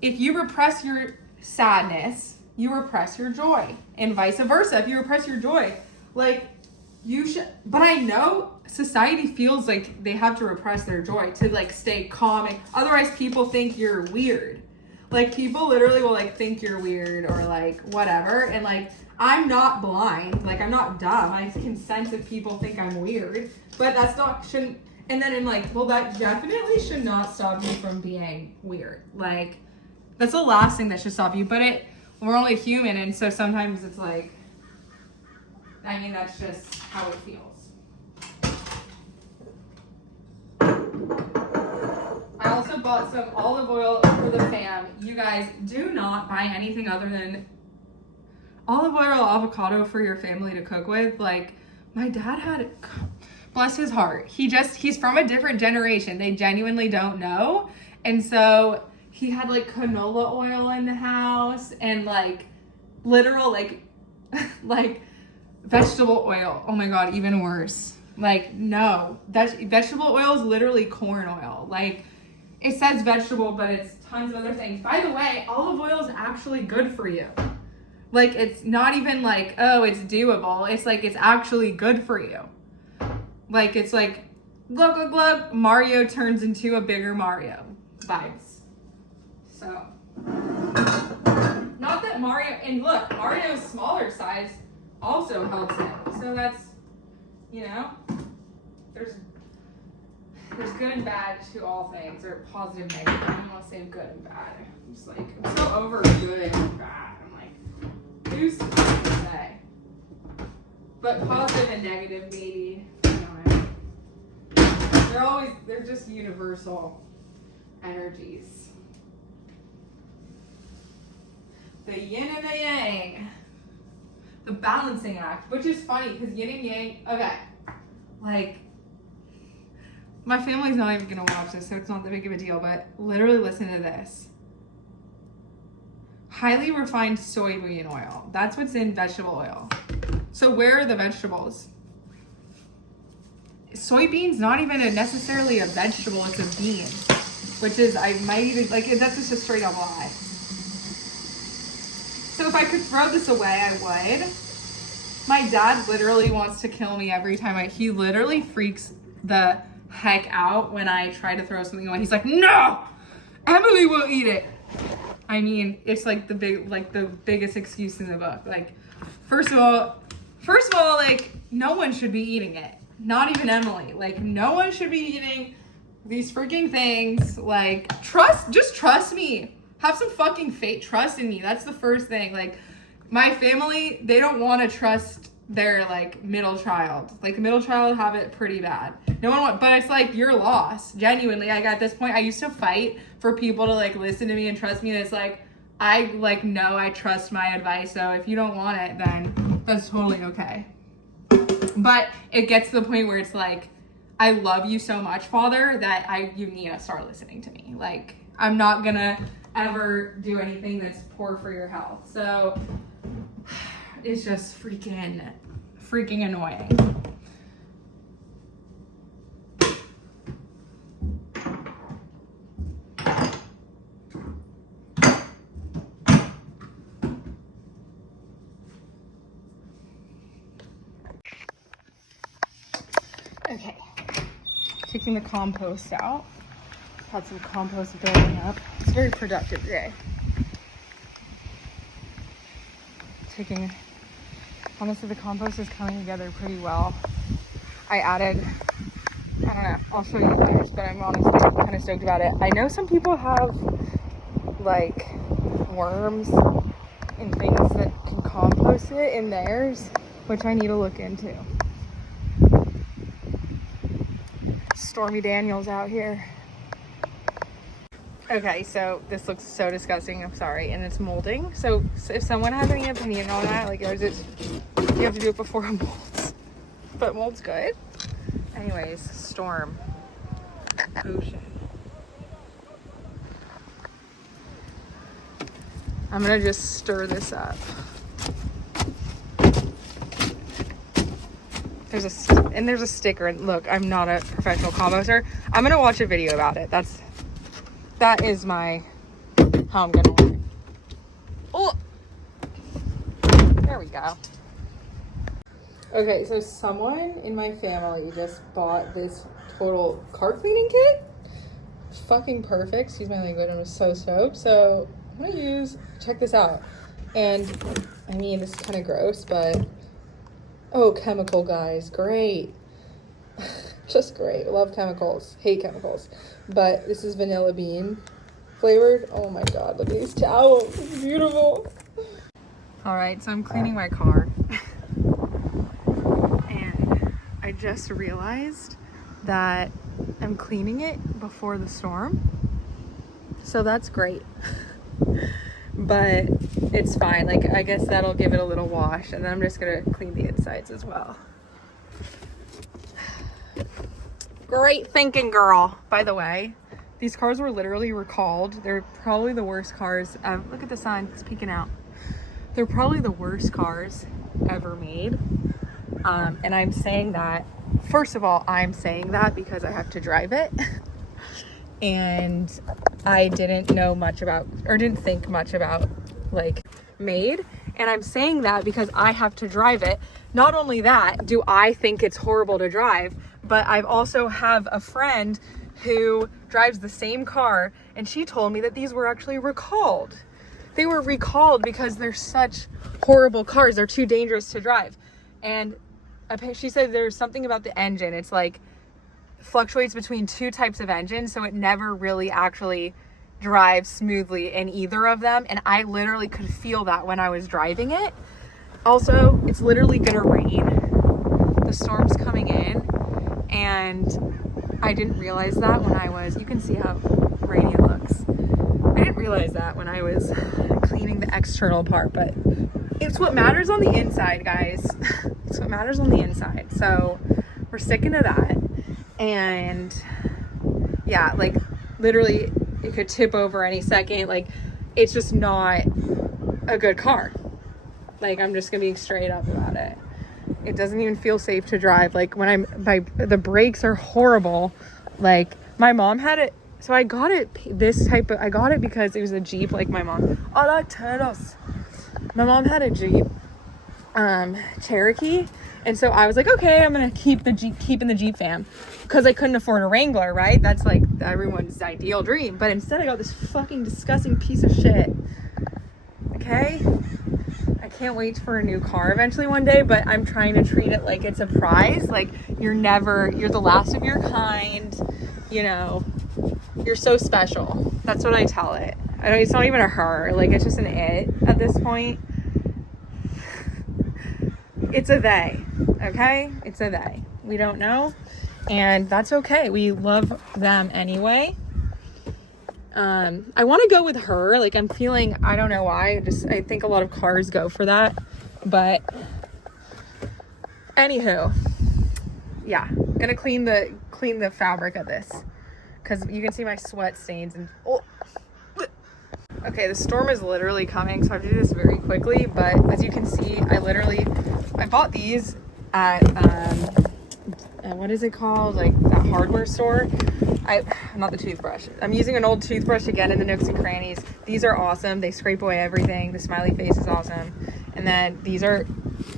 If you repress your sadness, you repress your joy, and vice versa. If you repress your joy, like, you should, but I know society feels like they have to repress their joy to like stay calm, and otherwise people think you're weird. Like, people literally will like think you're weird or like whatever, and like, I'm not blind, like I'm not dumb. I can sense if people think I'm weird, but shouldn't, and then I'm like, well, that definitely should not stop you from being weird. Like, that's the last thing that should stop you, but we're only human, and so sometimes it's like, I mean, that's just how it feels. I also bought some olive oil for the fam. You guys, do not buy anything other than olive oil or avocado for your family to cook with. Like, my dad had, bless his heart, he's from a different generation. They genuinely don't know. And so he had like canola oil in the house and like literal like vegetable oil. Oh my God, even worse. Like, no. Vegetable oil is literally corn oil. Like, it says vegetable, but it's tons of other things. By the way, olive oil is actually good for you. Like, it's not even like, oh, it's doable. It's like, it's actually good for you. Like, it's like, glug, glug, glug, Mario turns into a bigger Mario vibes. So, not that Mario, and look, Mario's smaller size also helps it. So that's, you know, there's good and bad to all things, or positive, negative. I don't want to say good and bad. I'm just like, I'm so over good and bad. I'm like, who's supposed to say? But positive and negative, maybe. I don't know. They're just universal energies. The yin and the yang. The balancing act, which is funny because yin and yang, okay, like, my family's not even gonna watch this, so it's not that big of a deal, but literally listen to this. Highly refined soybean oil. That's what's in vegetable oil. So where are the vegetables? Soybean's not even necessarily a vegetable, it's a bean. Which is, I might even, like, that's just a straight up lie. So if I could throw this away, I would. My dad literally wants to kill me every time he literally freaks the heck out when I try to throw something away. He's like, no, Emily will eat it. I mean, it's like the biggest excuse in the book. Like, first of all, like, no one should be eating it. Not even Emily. Like, no one should be eating these freaking things. Like, just trust me. Have some fucking faith. Trust in me. That's the first thing. Like, my family, they don't want to trust their, like, middle child. Like, the middle child have it pretty bad. But it's like, you're lost. Genuinely, like, at this point, I used to fight for people to, like, listen to me and trust me. And it's like, I, like, know I trust my advice. So if you don't want it, then that's totally okay. But it gets to the point where it's like, I love you so much, Father, that you need to start listening to me. Like, I'm not gonna ever do anything that's poor for your health. So it's just freaking annoying. Okay, taking the compost out. Had some compost building up. It's a very productive day. Honestly, the compost is coming together pretty well. I added, I don't know, I'll show you later, but I'm honestly kind of stoked about it. I know some people have, like, worms and things that can compost it in theirs, which I need to look into. Stormy Daniels out here. Okay, so this looks so disgusting. I'm sorry, and it's molding. So if someone has any opinion on that, like, you have to do it before it molds. But mold's good. Anyways, storm, ocean. I'm gonna just stir this up. There's a sticker. And look, I'm not a professional composter. I'm gonna watch a video about it. That is how I'm gonna work. Oh, there we go. Okay, so someone in my family just bought this total car cleaning kit. It's fucking perfect. Excuse my language. I'm so stoked. So I'm gonna check this out. And I mean, this is kind of gross, but oh, chemical guys, great. Just great. Love chemicals. Hate chemicals. But this is vanilla bean flavored. Oh my god, look at these towels. It's beautiful. Alright, so I'm cleaning my car. And I just realized that I'm cleaning it before the storm. So that's great. But it's fine. Like, I guess that'll give it a little wash. And then I'm just gonna clean the insides as well. Great thinking, girl. By the way, these cars were literally recalled. They're probably the worst cars. Look at the sun, it's peeking out. They're probably the worst cars ever made. And I'm saying that first of all, I'm saying that because I have to drive it. And I didn't know much about, or didn't think much about, like, Made. And I'm saying that because I have to drive it. Not only that, do I think it's horrible to drive, but I've also have a friend who drives the same car, and she told me that these were actually recalled. They were recalled because they're such horrible cars. They're too dangerous to drive. And she said there's something about the engine. It's like fluctuates between two types of engines, so it never really actually drives smoothly in either of them. And I literally could feel that when I was driving it. Also, it's literally gonna rain. The storm's coming in, and I didn't realize that when I was, you can see how rainy it looks. I didn't realize that when I was cleaning the external part, but it's what matters on the inside, guys. It's what matters on the inside. So we're sticking to that. And yeah, like literally it could tip over any second. Like, it's just not a good car. Like, I'm just gonna be straight up about it. It doesn't even feel safe to drive. Like, when the brakes are horrible. Like, my mom had it, so I got it I got it because it was a Jeep, like my mom. I like turtles. My mom had a Jeep, Cherokee. And so I was like, okay, I'm gonna keep in the Jeep fam, because I couldn't afford a Wrangler, right? That's like everyone's ideal dream. But instead I got this fucking disgusting piece of shit. Okay? I can't wait for a new car eventually one day, but I'm trying to treat it like it's a prize. Like, you're the last of your kind, you know, you're so special. That's what I tell it. It's not even a her, like, it's just an it at this point. It's a they, okay? It's a they. We don't know, and that's okay. We love them anyway. I want to go with her. Like, I'm feeling, I don't know why. I think a lot of cars go for that. But anywho, yeah, gonna clean the fabric of this, because you can see my sweat stains and okay, the storm is literally coming, so I have to do this very quickly. But as you can see, I bought these at what is it called, like that hardware store. Not the toothbrush. I'm using an old toothbrush again in the nooks and crannies. These are awesome. They scrape away everything. The smiley face is awesome. And then these are,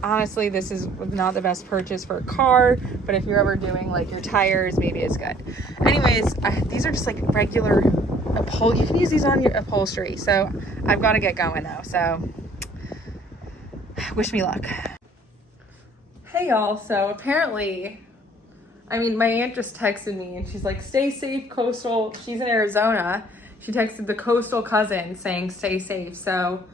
honestly, this is not the best purchase for a car, but if you're ever doing like your tires, maybe it's good. Anyways, these are just like regular you can use these on your upholstery. So I've got to get going though. So wish me luck. Hey y'all. So apparently, my aunt just texted me and she's like, stay safe, Coastal. She's in Arizona. She texted the Coastal cousin saying, stay safe. So,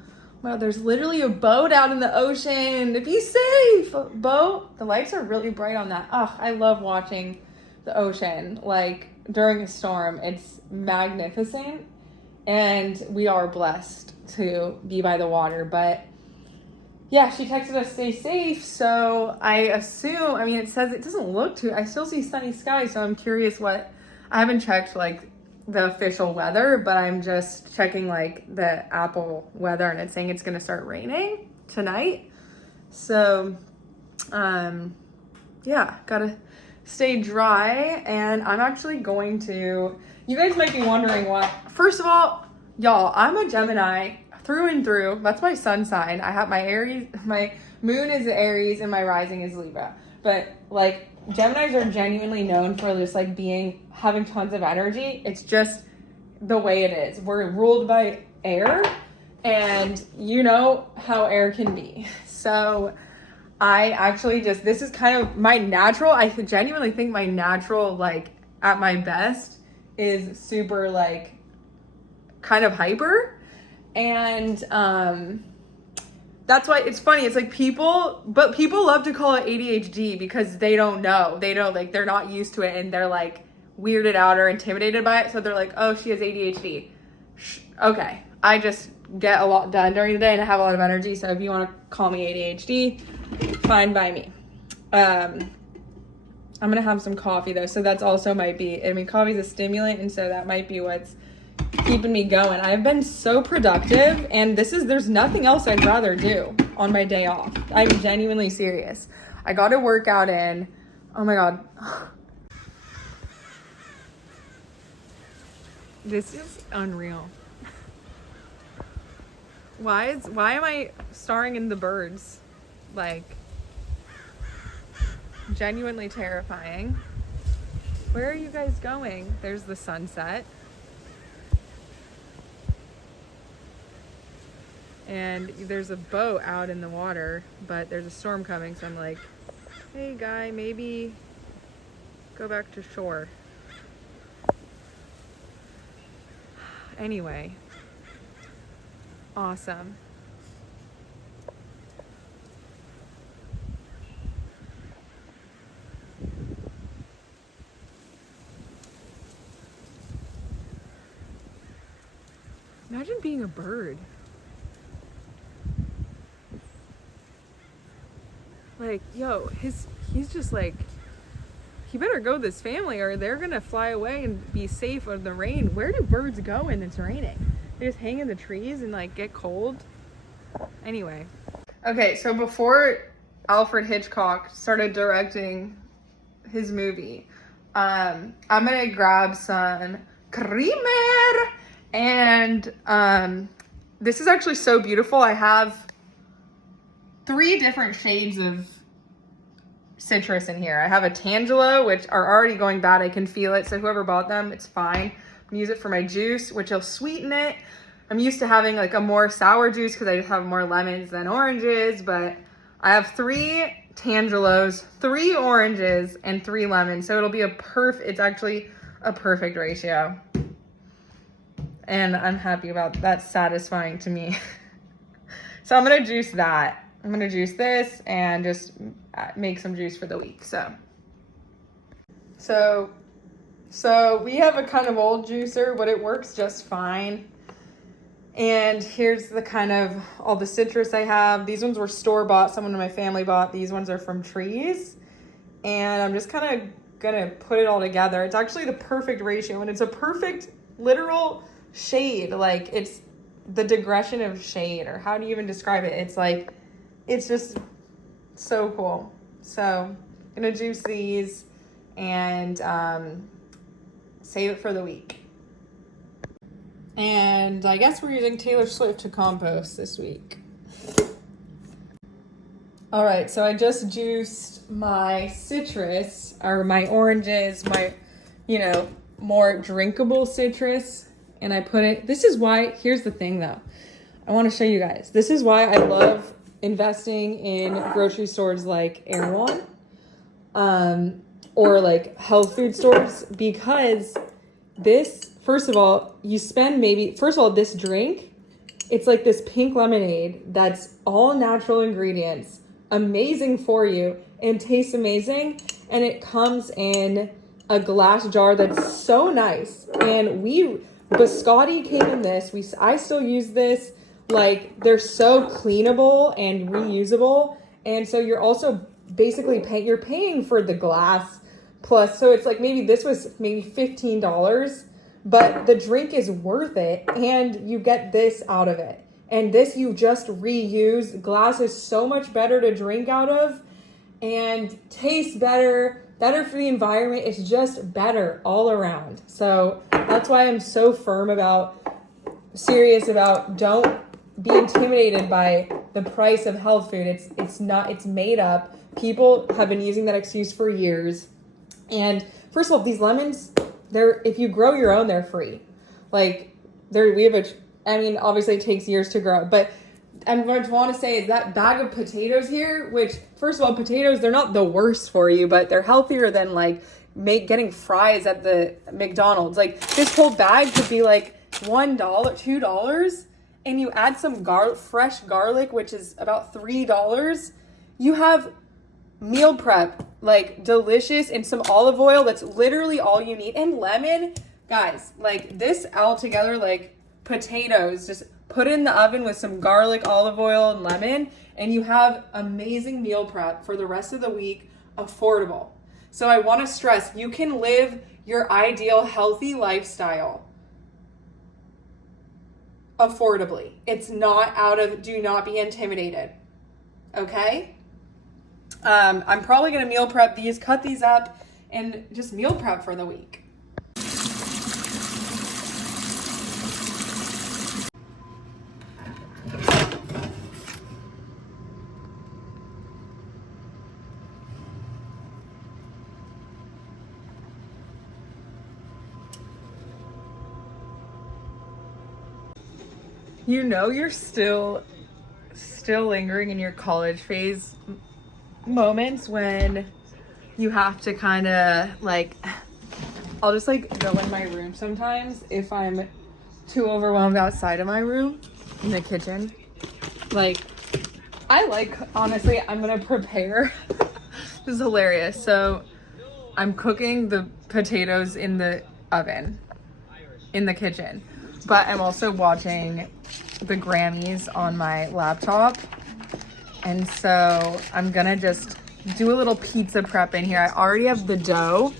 wow, there's literally a boat out in the ocean. Be safe, boat. The lights are really bright on that. Oh, I love watching the ocean, like during a storm. It's magnificent. And we are blessed to be by the water. But yeah, she texted us, stay safe. So I assume, it says it doesn't look too, I still see sunny skies. So I'm curious I haven't checked like the official weather, but I'm just checking like the Apple weather, and it's saying it's going to start raining tonight. So, yeah, gotta stay dry. And I'm actually going to, you guys might be wondering what, first of all, y'all, I'm a Gemini through and through. That's my sun sign. I have my Aries, my moon is Aries, and my rising is Libra. But like, Geminis are genuinely known for just like having tons of energy. It's just the way it is. We're ruled by air, and you know how air can be. So I actually this is kind of my natural, I genuinely think my natural, like at my best, is super like kind of hyper. And that's why it's funny. It's like people love to call it ADHD because they don't know. They don't, like, they're not used to it, and they're like weirded out or intimidated by it. So they're like, oh, she has ADHD. Okay. I just get a lot done during the day and I have a lot of energy. So if you want to call me ADHD, fine by me. I'm going to have some coffee though. So that's also might be, coffee is a stimulant. And so that might be what's keeping me going. I've been so productive, and there's nothing else I'd rather do on my day off. I'm genuinely serious. I got a workout in. Oh my God. This is unreal. Why am I starring in the birds? Like, genuinely terrifying. Where are you guys going? There's the sunset. And there's a boat out in the water, but there's a storm coming, so I'm like, hey guy, maybe go back to shore. Anyway, awesome. Imagine being a bird. Like, yo, he's just like, he better go with his family or they're gonna fly away and be safe of the rain. Where do birds go when it's raining? They just hang in the trees and like get cold. Anyway. Okay, so before Alfred Hitchcock started directing his movie, I'm gonna grab some creamer, and this is actually so beautiful. I have 3 different shades of citrus in here. I have a Tangelo, which are already going bad. I can feel it. So whoever bought them, it's fine. I'm gonna use it for my juice, which will sweeten it. I'm used to having like a more sour juice because I just have more lemons than oranges, but I have 3 Tangelos, 3 oranges, and 3 lemons. So it'll be it's actually a perfect ratio. And I'm happy about that. That's satisfying to me. So I'm gonna juice that. I'm gonna juice this and just make some juice for the week. So we have a kind of old juicer, but it works just fine. And here's the kind of all the citrus I have. These ones were store-bought. Someone in my family bought. These ones are from trees. And I'm just kind of gonna put it all together. It's actually the perfect ratio, and it's a perfect literal shade. Like, it's the digression of shade, or how do you even describe it? It's like, it's just so cool. So I'm gonna juice these and save it for the week. And I guess we're using Taylor Swift to compost this week. All right, so I just juiced my citrus, or my oranges, my, more drinkable citrus, and I put it, this is why, here's the thing though. I want to show you guys. This is why I love investing in grocery stores like Erewhon, or like health food stores, because this, first of all, this drink, it's like this pink lemonade that's all natural ingredients, amazing for you, and tastes amazing, and it comes in a glass jar that's so nice. And Biscotti came in this. I still use this. Like, they're so cleanable and reusable, and so you're also basically paying for the glass plus. So it's like, maybe this was maybe $15, but the drink is worth it, and you get this out of it. And this you just reuse. Glass is so much better to drink out of, and tastes better for the environment. It's just better all around. So that's why I'm so serious about don't be intimidated by the price of health food. It's made up. People have been using that excuse for years. And first of all, these lemons, if you grow your own, they're free. Like, obviously it takes years to grow, but I'm going to want to say is that bag of potatoes here, which, first of all, potatoes, they're not the worst for you, but they're healthier than like getting fries at the McDonald's. Like, this whole bag could be like $1, $2, and you add some fresh garlic, which is about $3. You have meal prep, like, delicious, and some olive oil. That's literally all you need. And lemon, guys, like, this all together, like potatoes, just put it in the oven with some garlic, olive oil, and lemon, and you have amazing meal prep for the rest of the week, affordable. So I want to stress, you can live your ideal healthy lifestyle affordably. It's not do not be intimidated. Okay? I'm probably gonna meal prep these, cut these up, and just meal prep for the week. You know you're still lingering in your college phase moments when you have to kind of like, I'll just like go in my room sometimes if I'm too overwhelmed outside of my room in the kitchen. Like, I like, honestly, I'm gonna prepare. This is hilarious. So I'm cooking the potatoes in the oven in the kitchen, but I'm also watching the Grammys on my laptop. And so I'm gonna just do a little pizza prep in here. I already have the dough.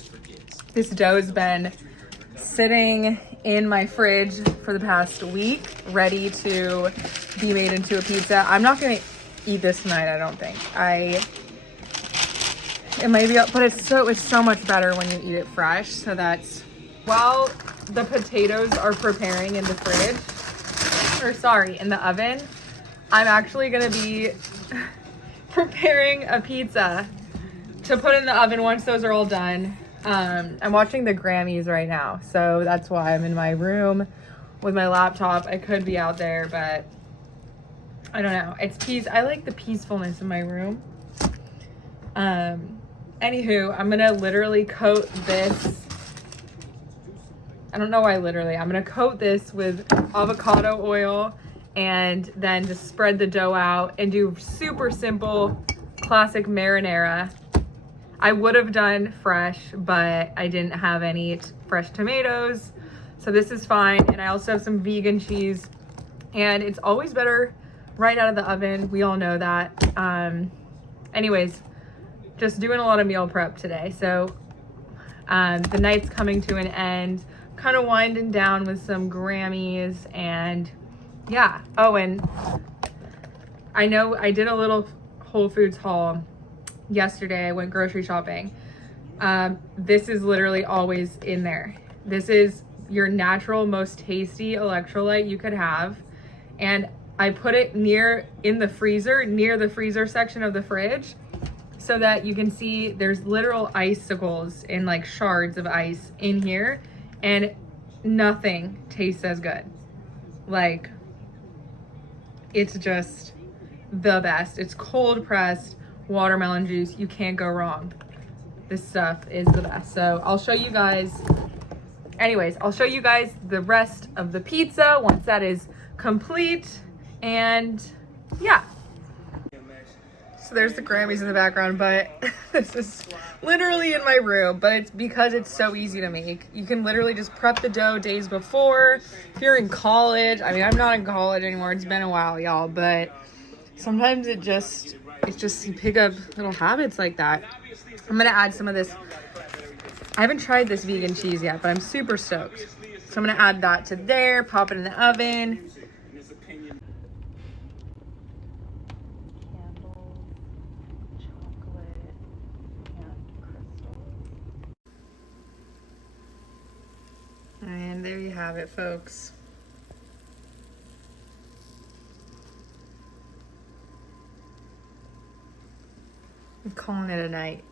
This dough has been sitting in my fridge for the past week, ready to be made into a pizza. I'm not gonna eat this tonight, I don't think. It might be, but it's so much better when you eat it fresh. So that's, while the potatoes are preparing in the fridge, or sorry, in the oven, I'm actually gonna be preparing a pizza to put in the oven once those are all done. I'm watching the Grammys right now, so that's why I'm in my room with my laptop. I could be out there, but I don't know. It's peace. I like the peacefulness of my room. Anywho, I'm gonna literally coat this. I don't know why literally. I'm gonna coat this with avocado oil and then just spread the dough out and do super simple classic marinara. I would have done fresh, but I didn't have any fresh tomatoes, so this is fine. And I also have some vegan cheese, and it's always better right out of the oven. We all know that. Anyways, just doing a lot of meal prep today. So the night's coming to an end, kind of winding down with some Grammys, and yeah. Oh, and I know I did a little Whole Foods haul yesterday. I went grocery shopping. This is literally always in there. This is your natural, most tasty electrolyte you could have. And I put it in the freezer, near the freezer section of the fridge, so that you can see there's literal icicles and like shards of ice in here, and nothing tastes as good. Like, it's just the best. It's cold pressed watermelon juice. You can't go wrong. This stuff is the best. So I'll show you guys, anyways, I'll show you guys the rest of the pizza once that is complete. And yeah. So there's the Grammys in the background, but this is literally in my room, but it's because it's so easy to make. You can literally just prep the dough days before. If you're in college, I mean, I'm not in college anymore. It's been a while, y'all, but sometimes it's just you pick up little habits like that. I'm gonna add some of this. I haven't tried this vegan cheese yet, but I'm super stoked. So I'm gonna add that to there, pop it in the oven. And there you have it, folks. I'm calling it a night.